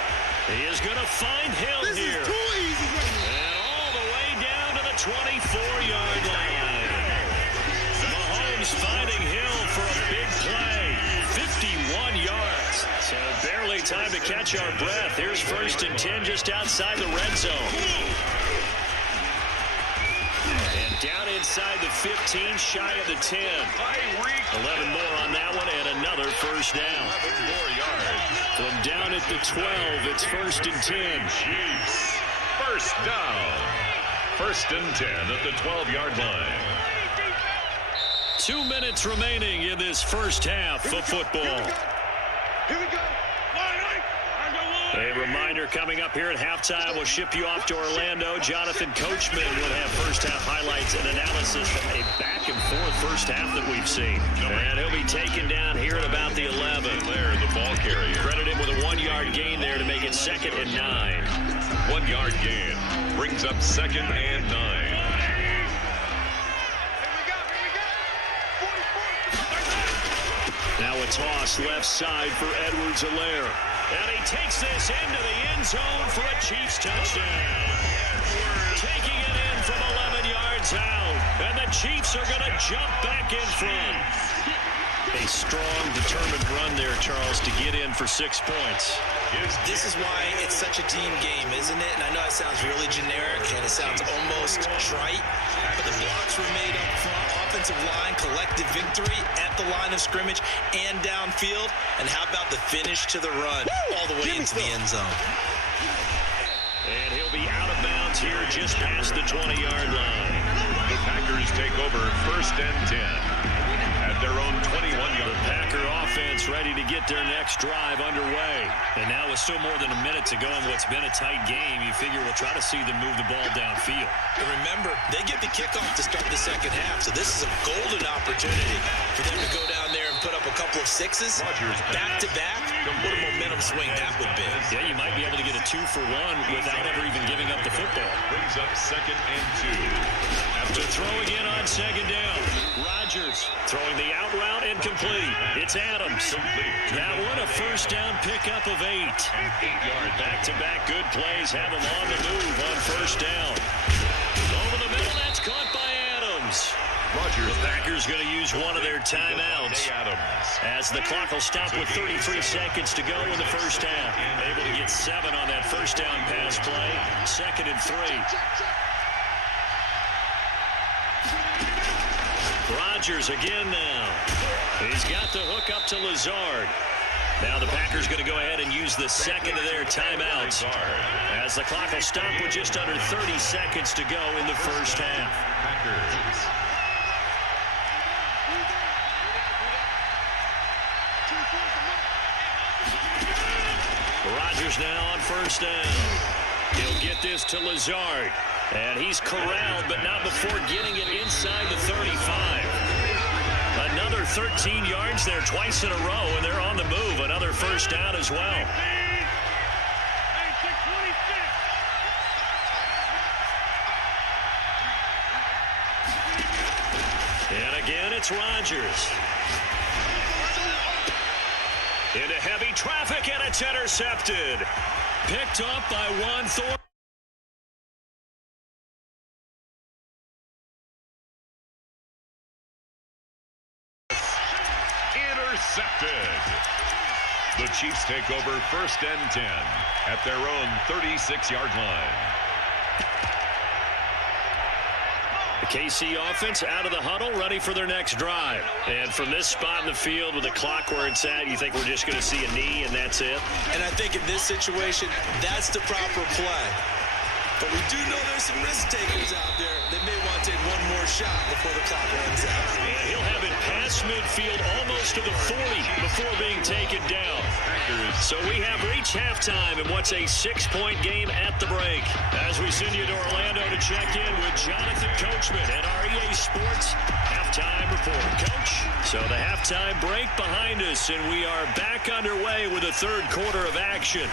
He is going to find Hill here. And all the way down to the 24-yard line. Mahomes finding Hill for a big play. 51 yards. So barely time to catch our breath. Here's 1st and 10 just outside the red zone. And down inside the 15, shy of the 10. 11 more on that one and another 1st down. 11 more yards. From down at the 12, it's 1st and 10. Chiefs. 1st down. 1st and 10 at the 12-yard line. 2 minutes remaining in this first half of football. Here we go. A reminder coming up here at halftime. We'll ship you off to Orlando. Jonathan Coachman will have first half highlights and analysis from a back-and-forth first half that we've seen. And he'll be taken down here at about the 11. There, the ball carrier. Credit him with a 1-yard gain there to make it 2nd and 9. 1-yard gain brings up 2nd and 9. Now a toss left side for Edwards-Helaire. And he takes this into the end zone for a Chiefs touchdown. Taking it in from 11 yards out. And the Chiefs are going to jump back in front. A strong, determined run there, Charles, to get in for 6 points. This is why it's such a team game, isn't it? And I know it sounds really generic and it sounds almost trite, but the blocks were made up front. Offensive line, collective victory at the line of scrimmage and downfield. And how about the finish to the run all the way into the end zone? And he'll be out of bounds here just past the 20-yard line. The Packers take over 1st and 10 at their own 21-yard. The Packer offense ready to get their next drive underway. And now with still more than a minute to go in what's been a tight game, you figure we'll try to see them move the ball downfield. And remember, they get the kickoff to start the second half, so this is a golden opportunity for them to go down there and put up a couple of sixes back-to-back. What a momentum swing that would be. Yeah, you might be able to get a 2-for-1 without ever even giving up the football. Brings up 2nd and 2. To throw again on 2nd down. Rodgers throwing the out route incomplete. It's Adams. That one a 1st down pickup of 8. 8-yard back-to-back good plays have him on the move on 1st down. Over the middle, that's caught by Adams. Rodgers. The Packers going to use one of their timeouts as the clock will stop with 33 seconds to go in the 1st half. Able to get 7 on that 1st down pass play. 2nd and 3. Rodgers again now. He's got the hook up to Lazard. Now the Packers going to go ahead and use the 2nd of their timeouts as the clock will stop with just under 30 seconds to go in the 1st half. Packers. Rodgers now on 1st down. He'll get this to Lazard. And he's corralled, but not before getting it inside the 35. Another 13 yards there twice in a row, and they're on the move. Another 1st down as well. And again, it's Rodgers. Into heavy traffic, and it's intercepted. Picked up by Juan Thornton. Intercepted. The Chiefs take over 1st and 10 at their own 36-yard line. The KC offense out of the huddle, ready for their next drive. And from this spot in the field with the clock where it's at, you think we're just going to see a knee and that's it? And I think in this situation, that's the proper play. But we do know there's some risk takers out there that may want to take one more shot before the clock runs out. And he'll have it past midfield almost to the 40 before being taken down. So we have reached halftime in what's a 6-point game at the break. As we send you to Orlando to check in with Jonathan Coachman at our EA Sports Halftime Report. Coach, so the halftime break behind us, and we are back underway with the 3rd quarter of action.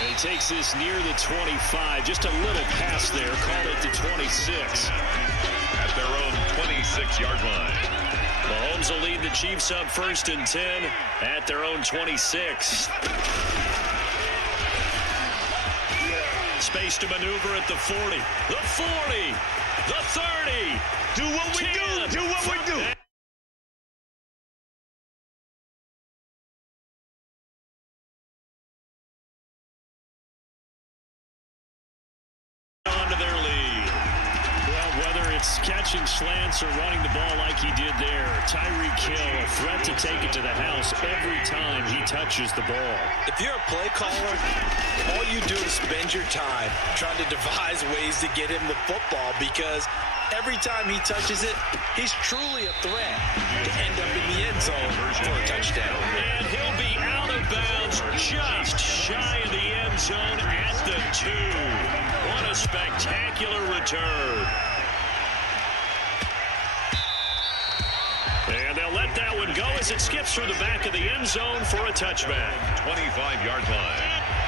And he takes this near the 25. Just a little pass there. Call it the 26. At their own 26-yard line. Mahomes will lead the Chiefs up 1st and 10 at their own 26. Space to maneuver at the 40. The 40. The 30. Do what we do. Do what we do. Catching slants or running the ball like he did there. Tyreek Hill, a threat to take it to the house every time he touches the ball. If you're a play caller, all you do is spend your time trying to devise ways to get him the football, because every time he touches it, he's truly a threat to end up in the end zone for a touchdown. And he'll be out of bounds just shy of the end zone at the 2. What a spectacular return. And they'll let that one go as it skips through the back of the end zone for a touchback. 25-yard line.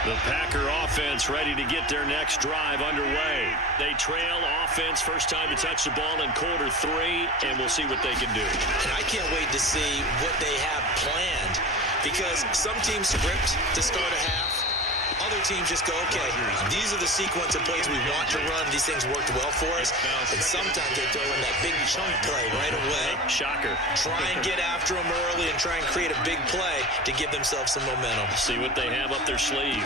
The Packer offense ready to get their next drive underway. They trail offense, first time to touch the ball in quarter 3, and we'll see what they can do. And I can't wait to see what they have planned, because some teams script to start a half Other teams just go, okay, these are the sequence of plays we want to run. These things worked well for us. And sometimes they throw in that big chunk play right away. Shocker. Try and get after them early and try and create a big play to give themselves some momentum. See what they have up their sleeve.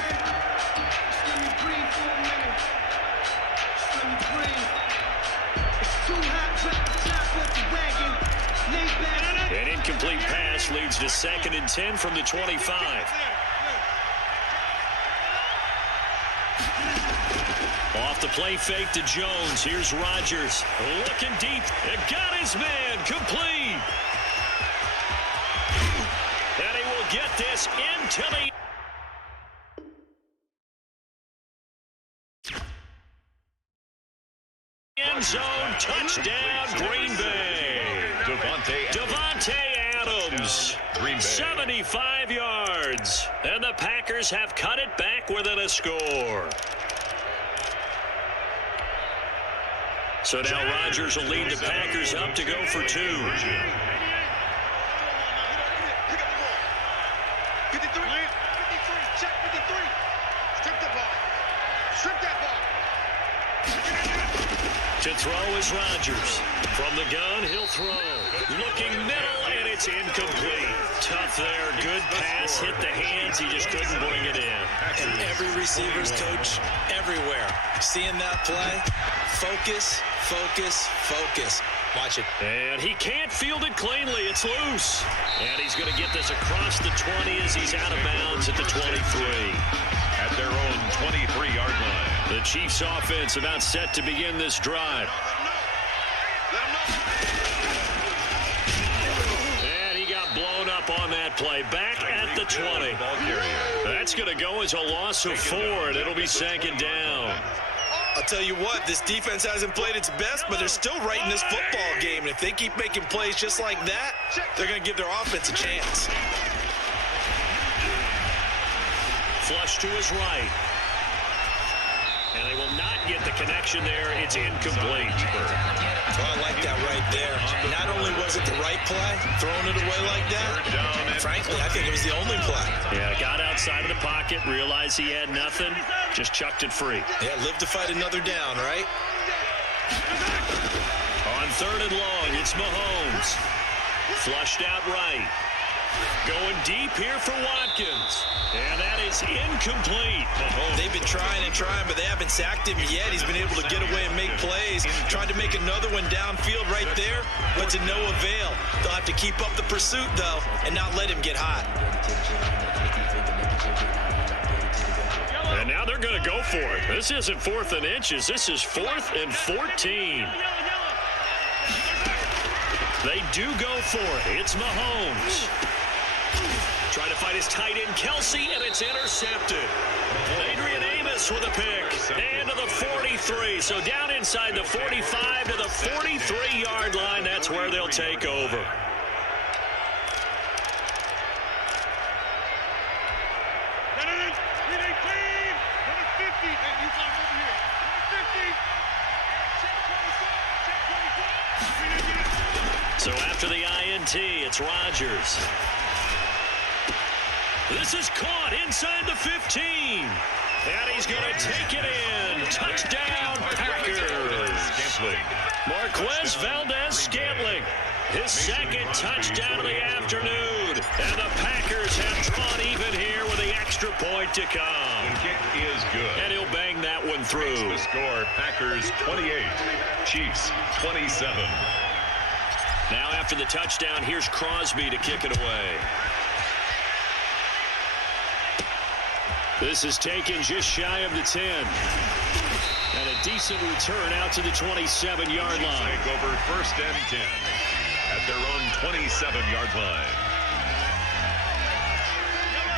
An incomplete pass leads to 2nd and 10 from the 25. Off the play fake to Jones. Here's Rodgers. Looking deep. It got his man. Complete. And he will get this into the end zone. Touchdown, Green Bay. Devontae Adams. 75 yards. And the Packers have cut it back within a score. So now Rodgers will lead the Packers up to go for 2. 53. Check 53. Strip the ball. Strip that ball. To throw is Rodgers. From the gun, he'll throw. Looking middle, and it's incomplete. Tough there. Good pass. Hit the hands. He just couldn't bring it in. And every receiver's coach everywhere. Seeing that play, focus, focus, focus. Watch it. And he can't field it cleanly. It's loose. And he's going to get this across the 20 as he's out of bounds at the 23. At their own 23-yard line. The Chiefs offense about set to begin this drive. And he got blown up on that play. Back at the 20. That's going to go as a loss of 4, and it'll be 2nd down. I'll tell you what, this defense hasn't played its best, but they're still right in this football game. And if they keep making plays just like that, they're going to give their offense a chance. Flush to his right. And they will not get the connection there. It's incomplete. Well, I like that right there. Not only was it the right play, throwing it away like that, frankly, I think it was the only play. Yeah, got outside of the pocket, realized he had nothing, just chucked it free. Yeah, live to fight another down, right? On 3rd and long, it's Mahomes. Flushed out right. Going deep here for Watkins. And that is incomplete. They've been trying and trying, but they haven't sacked him yet. He's been able to get away and make plays. Tried to make another one downfield right there, but to no avail. They'll have to keep up the pursuit, though, and not let him get hot. And now they're going to go for it. This isn't 4th and inches. This is 4th and 14. They do go for it. It's Mahomes. Trying to fight his tight end, Kelsey, and it's intercepted. Adrian Amos with a pick. And to the 43. So down inside the 45 to the 43-yard line. That's where they'll take over. So after the INT, it's Rodgers. This is caught inside the 15. And he's going to take it in. Touchdown, Packers. Marquez Valdez-Scantling. His 2nd touchdown of the afternoon. And the Packers have drawn even here with the extra point to come. The kick is good. And he'll bang that one through. The score, Packers 28, Chiefs 27. Now after the touchdown, here's Crosby to kick it away. This is taken just shy of the 10. And a decent return out to the 27-yard line. Take over 1st and 10 at their own 27-yard line.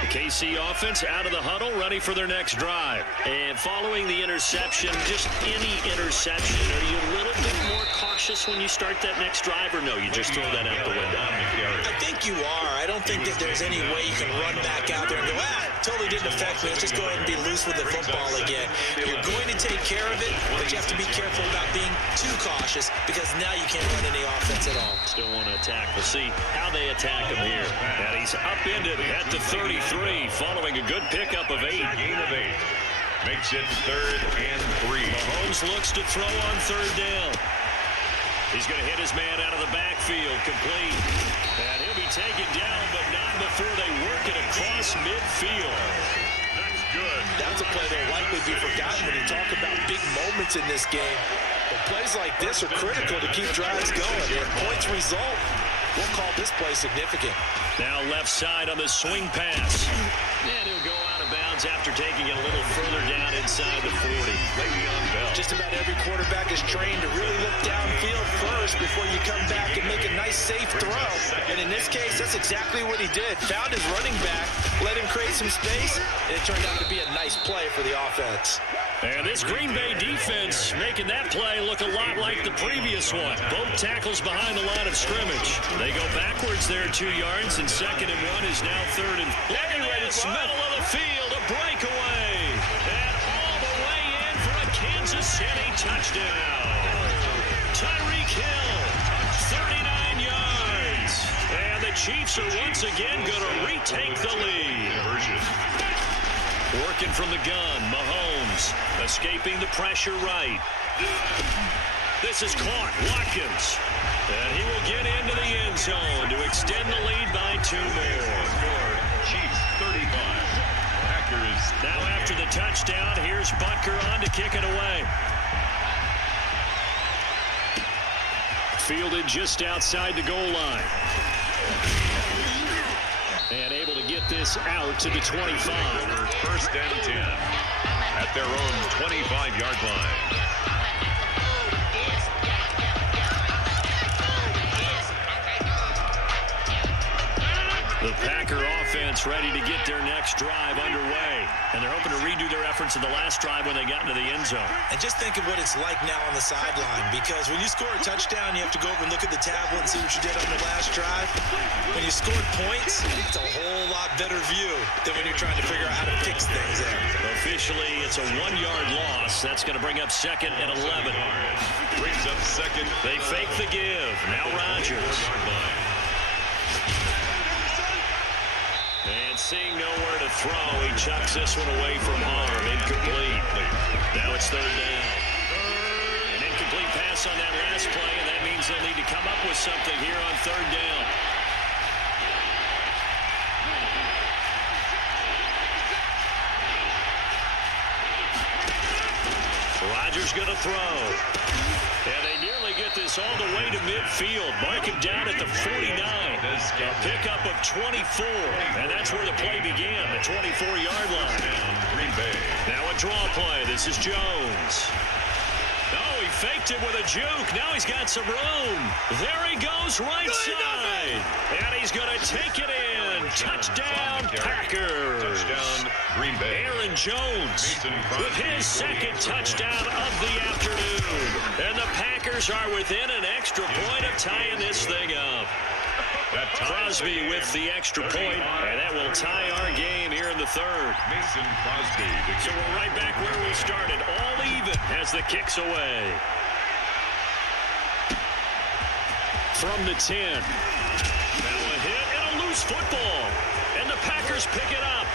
The KC offense out of the huddle, ready for their next drive. And following the interception, just any interception, are you a little bit more cautious when you start that next drive, or no, you just throw that out the window? I think you are. I don't think that there's any way you can run back out there and go, totally didn't affect me. Let's just go ahead and be loose with the football again. You're going to take care of it, but you have to be careful about being too cautious because now you can't run any offense at all. Still want to attack. We'll see how they attack him here. And he's upended at the 33 following a good pickup of 8. Gain of 8. Makes it 3rd and 3. Mahomes looks to throw on 3rd down. He's going to hit his man out of the backfield, complete. And he'll be taken down, but not before they work it across midfield. That's good. That's a play that will likely be forgotten when you talk about big moments in this game. But plays like this are critical to keep drives going. If points result, we'll call this play significant. Now left side on the swing pass. And he'll go out of bounds after taking it a little further down inside the 40. Le'Veon Bell. Just about every quarterback is trained to really look downfield first before you come back and make a nice, safe throw. And in this case, that's exactly what he did. Found his running back, let him create some space, and it turned out to be a nice play for the offense. And this Green Bay defense making that play look a lot like the previous one. Both tackles behind the line of scrimmage. They go backwards there 2 yards, and 2nd and 1 is now 3rd and... It's middle of the field, a breakaway. And all the way in for a Kansas City touchdown. Tyreek Hill, 39 yards. And the Chiefs are once again going to retake the lead. Working from the gun, Mahomes escaping the pressure right. This is caught, Watkins. And he will get into the end zone to extend the lead by 2 more. Chiefs 35. Packers. Now after the touchdown, here's Butker on to kick it away. Fielded just outside the goal line. And able to get this out to the 25. 1st and 10 at their own 25-yard line. The Packer offense ready to get their next drive underway. And they're hoping to redo their efforts in the last drive when they got into the end zone. And just think of what it's like now on the sideline, because when you score a touchdown, you have to go over and look at the tablet and see what you did on the last drive. When you scored points, it's a whole lot better view than when you're trying to figure out how to fix things there. Officially, it's a 1-yard loss. That's going to bring up 2nd and 11. Brings up 2nd. They fake the give. Now Rodgers. And seeing nowhere to throw, he chucks this one away from harm. Incomplete. Now it's 3rd down. An incomplete pass on that last play, and that means they'll need to come up with something here on 3rd down. Rodgers going to throw. And they nearly get this all the way to midfield. Mark him down at the 49. A pickup of 24. And that's where the play began, the 24-yard line. Green Bay. Now a draw play. This is Jones. Oh, he faked it with a juke. Now he's got some room. There he goes, right side. And he's going to take it in. Touchdown, Packers. Touchdown, Green Bay. Aaron Jones with his 2nd touchdown of the afternoon. And the Packers are within an extra point of tying this thing up. Crosby with the extra point, and that will tie our game here in the 3rd. Mason Crosby. So we're right back where we started, all even as the kick's away. From the 10. Now a hit and a loose football. And the Packers pick it up.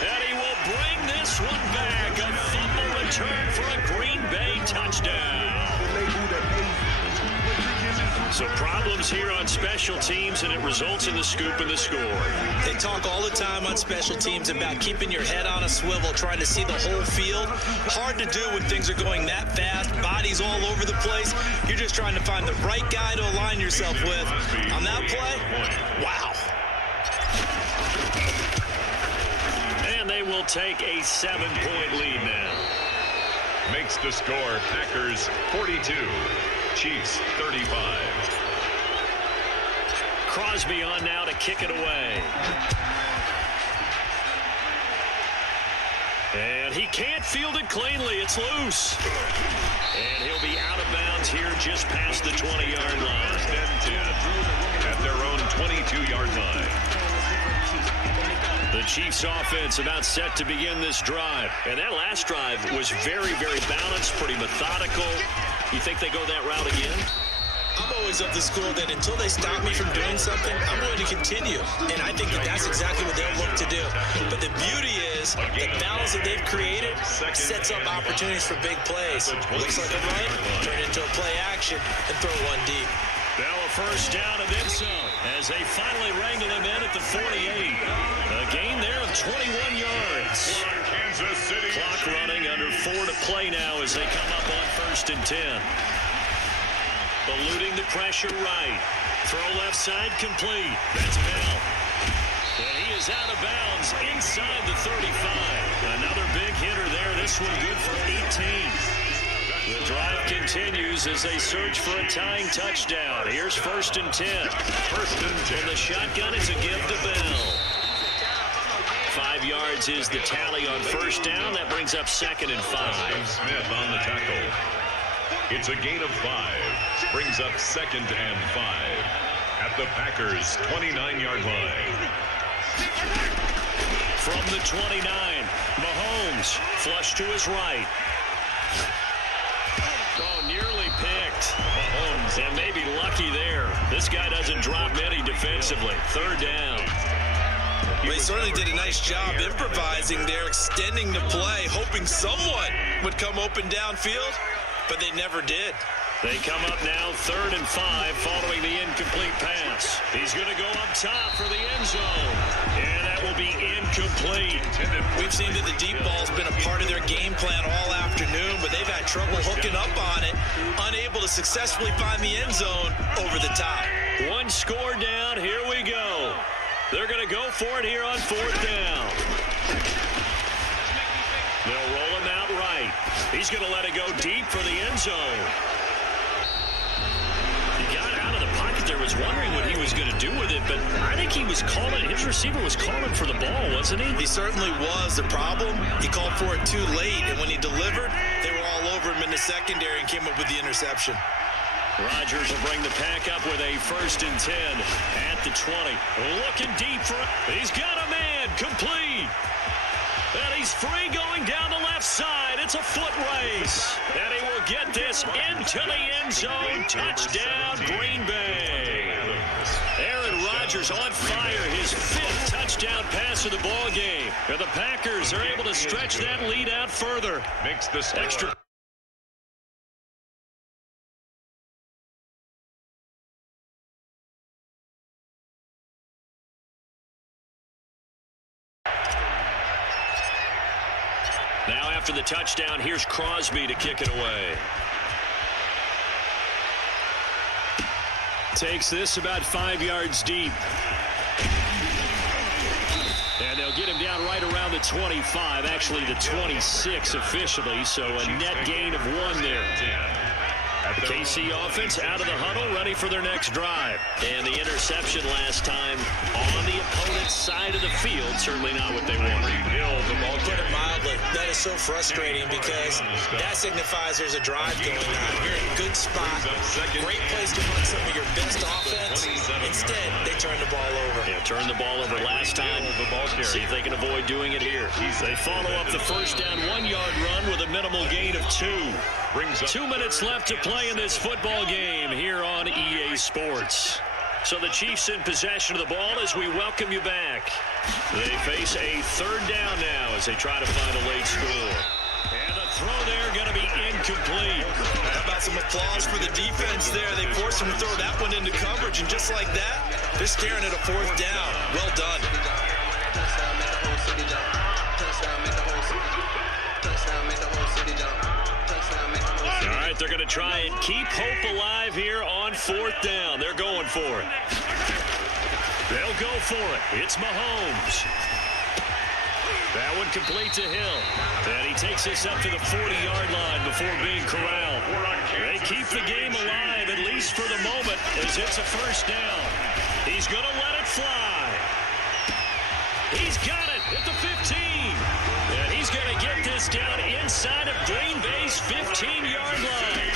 And he will bring this one back. A fumble return for a Green Bay touchdown. So problems here on special teams, and it results in the scoop and the score. They talk all the time on special teams about keeping your head on a swivel, trying to see the whole field. Hard to do when things are going that fast, bodies all over the place. You're just trying to find the right guy to align yourself with. On that play, wow. And they will take a 7-point lead now. Makes the score Packers 42. Chiefs 35. Crosby on now to kick it away. And he can't field it cleanly. It's loose. And he'll be out of bounds here just past the 20-yard line. 1st and 10 at their own 22-yard line. The Chiefs offense about set to begin this drive. And that last drive was very, very balanced, pretty methodical. You think they go that route again? I'm always of the school that until they stop me from doing something, I'm going to continue. And I think that that's exactly what they'll look to do. But the beauty is the balance that they've created sets up opportunities for big plays. Looks like a run, turn it into a play action, and throw one deep. Now a first down and then some as they finally wrangle him in at the 48. A gain there of 21 yards. Clock running, under 4 to play now as they come up on 1st and 10. Eluding the pressure right. Throw left side complete. That's Bell. And he is out of bounds inside the 35. Another big hitter there. This one good for 18. The drive continues as they search for a tying touchdown. Here's 1st and 10. 1st and 10. From the shotgun, it's a give to Bell. 5 yards is the tally on 1st down. That brings up 2nd and 5. Smith on the tackle. It's a gain of 5. Brings up 2nd and 5 at the Packers' 29-yard line. From the 29, Mahomes flush to his right. Oh, nearly picked. Mahomes, and maybe lucky there. This guy doesn't drop many defensively. 3rd down. Well, he certainly did a nice job improvising there, extending the play, hoping someone would come open downfield, but they never did. They come up now 3rd and 5 following the incomplete pass. He's going to go up top for the end zone. And that will be incomplete. We've seen that the deep ball's been a part of their game plan all afternoon, but they've had trouble hooking up on it, unable to successfully find the end zone over the top. One score down. Here we go. They're going to go for it here on 4th down. They'll roll him out right. He's going to let it go deep for the end zone. There was wondering what he was going to do with it, but I think he was calling, his receiver was calling for the ball, wasn't he? He certainly was. The problem, he called for it too late, and when he delivered, they were all over him in the secondary and came up with the interception. Rodgers will bring the pack up with a 1st and 10 at the 20. Looking deep for it. He's got a man, complete. And he's free going down the left side. It's a foot race. And he will get this into the end zone. Touchdown, Green Bay. Aaron Rodgers on fire. His 5th touchdown pass of the ball game. And the Packers are able to stretch that lead out further. Makes this extra. Now after the touchdown, here's Crosby to kick it away. Takes this about 5 yards deep. And they'll get him down right around the 25, actually the 26 officially, so a net gain of 1 there. The KC offense out of the huddle, ready for their next drive. And the interception last time on the opponent's side of the field, certainly not what they wanted. Put it mildly, that is so frustrating because that signifies there's a drive going on. You're in a good spot, great place to run some of your best offense. Instead, they turn the ball over. Yeah, turned the ball over last time. See if they can avoid doing it here. They follow up the 1st down 1-yard run with a minimal gain of 2. 2 minutes left to play in this football game here on EA Sports. So the Chiefs in possession of the ball as we welcome you back. They face a 3rd down now as they try to find a late score. And the throw there going to be incomplete. How about some applause for the defense there? They forced him to throw that one into coverage, and just like that, they're staring at a 4th down. Well done. All right, they're going to try and keep hope alive here on 4th down. They're going for it. They'll go for it. It's Mahomes. That one complete to Hill. And he takes this up to the 40-yard line before being corralled. They keep the game alive, at least for the moment, as it's a 1st down. He's going to let it fly. He's got it at the 15. And he's going to get this down inside of Green Bay's 15-yard line.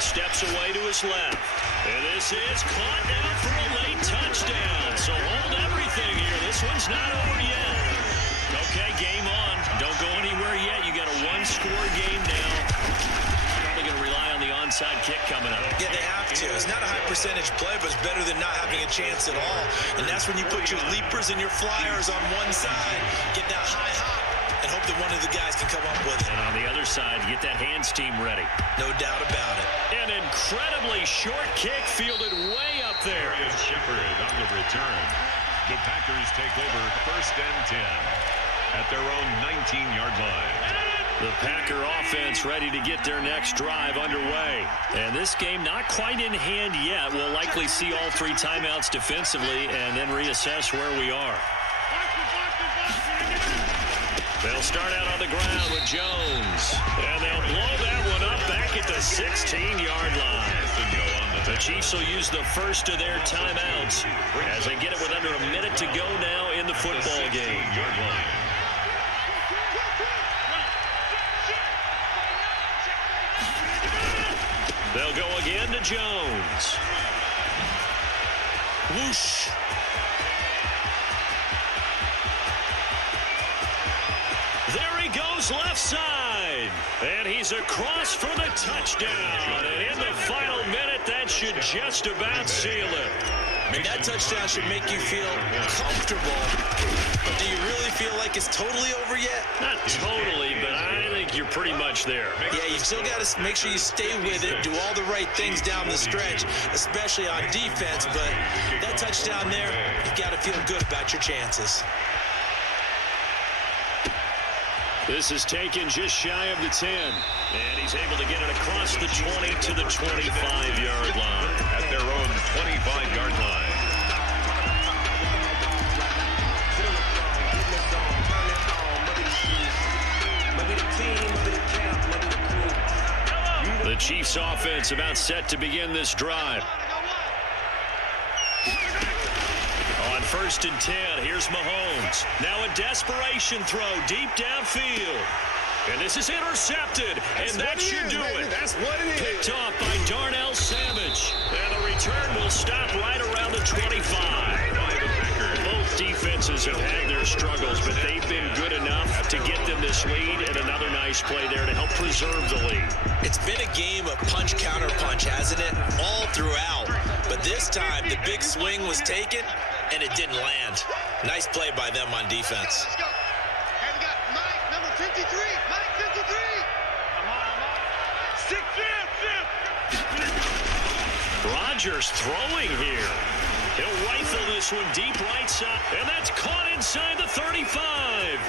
Steps away to his left. And this is caught now for a late touchdown. So hold everything here. This one's not over yet. Okay, game on. Don't go anywhere yet. You got a one-score game now. Probably going to rely on the onside kick coming up. Yeah, they have to. It's not a high-percentage play, but it's better than not having a chance at all. And that's when you put your leapers and your flyers on one side, get that high hop, and hope that one of the guys can come up with it. And on the other side, get that hands team ready. No doubt about it. An incredibly short kick fielded way up there. Shepard on the return. The Packers take over 1st and 10 at their own 19-yard line. The Packer offense ready to get their next drive underway. And this game not quite in hand yet. We'll likely see all 3 timeouts defensively and then reassess where we are. They'll start out on the ground with Jones. And they'll blow that one up back at the 16-yard line. The Chiefs will use the first of their timeouts as they get it with under a minute to go now in the football game. They'll go again to Jones. Whoosh. There he goes left side. And he's across for the touchdown. And in the final minute, that should just about seal it. And that touchdown should make you feel comfortable. But do you really feel like it's totally over yet? Not totally, but I think you're pretty much there. Yeah, you've still got to make sure you stay with it, do all the right things down the stretch, especially on defense. But that touchdown there, you've got to feel good about your chances. This is taken just shy of the 10. And he's able to get it across the 20 to the 25-yard line. At their own 25-yard line. The Chiefs offense about set to begin this drive. On 1st and 10, here's Mahomes. Now a desperation throw deep downfield. And this is intercepted, and that should do it. That's what it is. Picked off by Darnell Savage. And the return will stop right around the 25. Both defenses have had their struggles, but they've been good enough to get them this lead, and another nice play there to help preserve the lead. It's been a game of punch-counter-punch, hasn't it? All throughout. But this time, the big swing was taken, and it didn't land. Nice play by them on defense. Let's go. And we got Mike, number 53. Mike, 53. Come on, Mike. 6 Rodgers throwing here. He'll rifle this one deep right side, and that's caught inside the 35.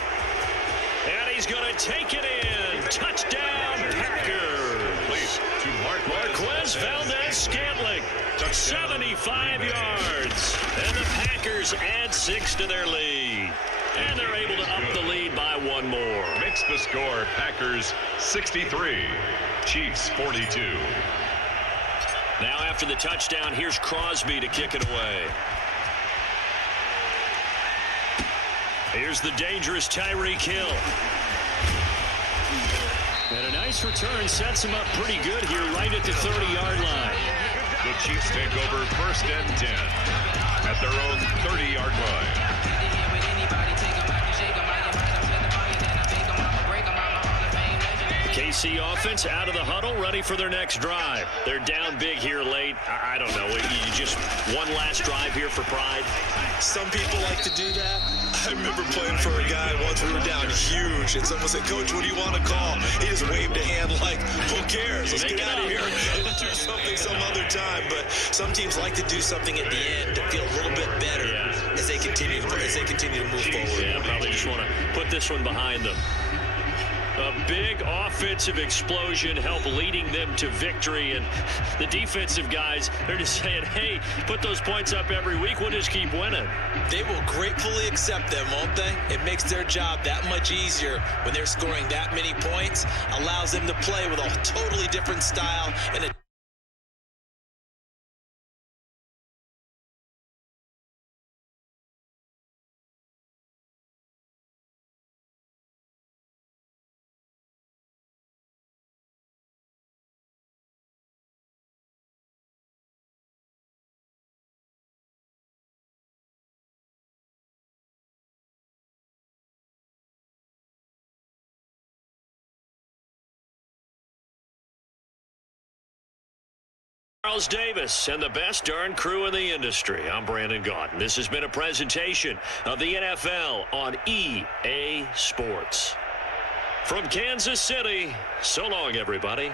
And he's going to take it in. Touchdown, Packers. Please, to Marquez Valdez-Scantling. 75 yards. And the Packers add 6 to their lead. And they're able to up the lead by 1 more. Makes the score Packers 63, Chiefs 42. Now after the touchdown, here's Crosby to kick it away. Here's the dangerous Tyreek Hill. And a nice return sets him up pretty good here right at the 30-yard line. The Chiefs take over 1st and 10 at their own 30-yard line. KC offense out of the huddle, ready for their next drive. They're down big here late. I don't know. You just one last drive here for pride. Some people like to do that. I remember playing for a guy once. We were down huge, and someone said, "Coach, what do you want to call?" He just waved a hand like, "Who cares? Let's get out of here and do something some other time." But some teams like to do something at the end to feel a little bit better as they continue to move forward. Yeah, probably just want to put this one behind them. A big offensive explosion helped leading them to victory, and the defensive guys, they're just saying, hey, put those points up every week, we'll just keep winning. They will gratefully accept them, won't they? It makes their job that much easier when they're scoring that many points, allows them to play with a totally different style and a Charles Davis and the best darn crew in the industry. I'm Brandon Gaudin. This has been a presentation of the NFL on EA Sports. From Kansas City, so long, everybody.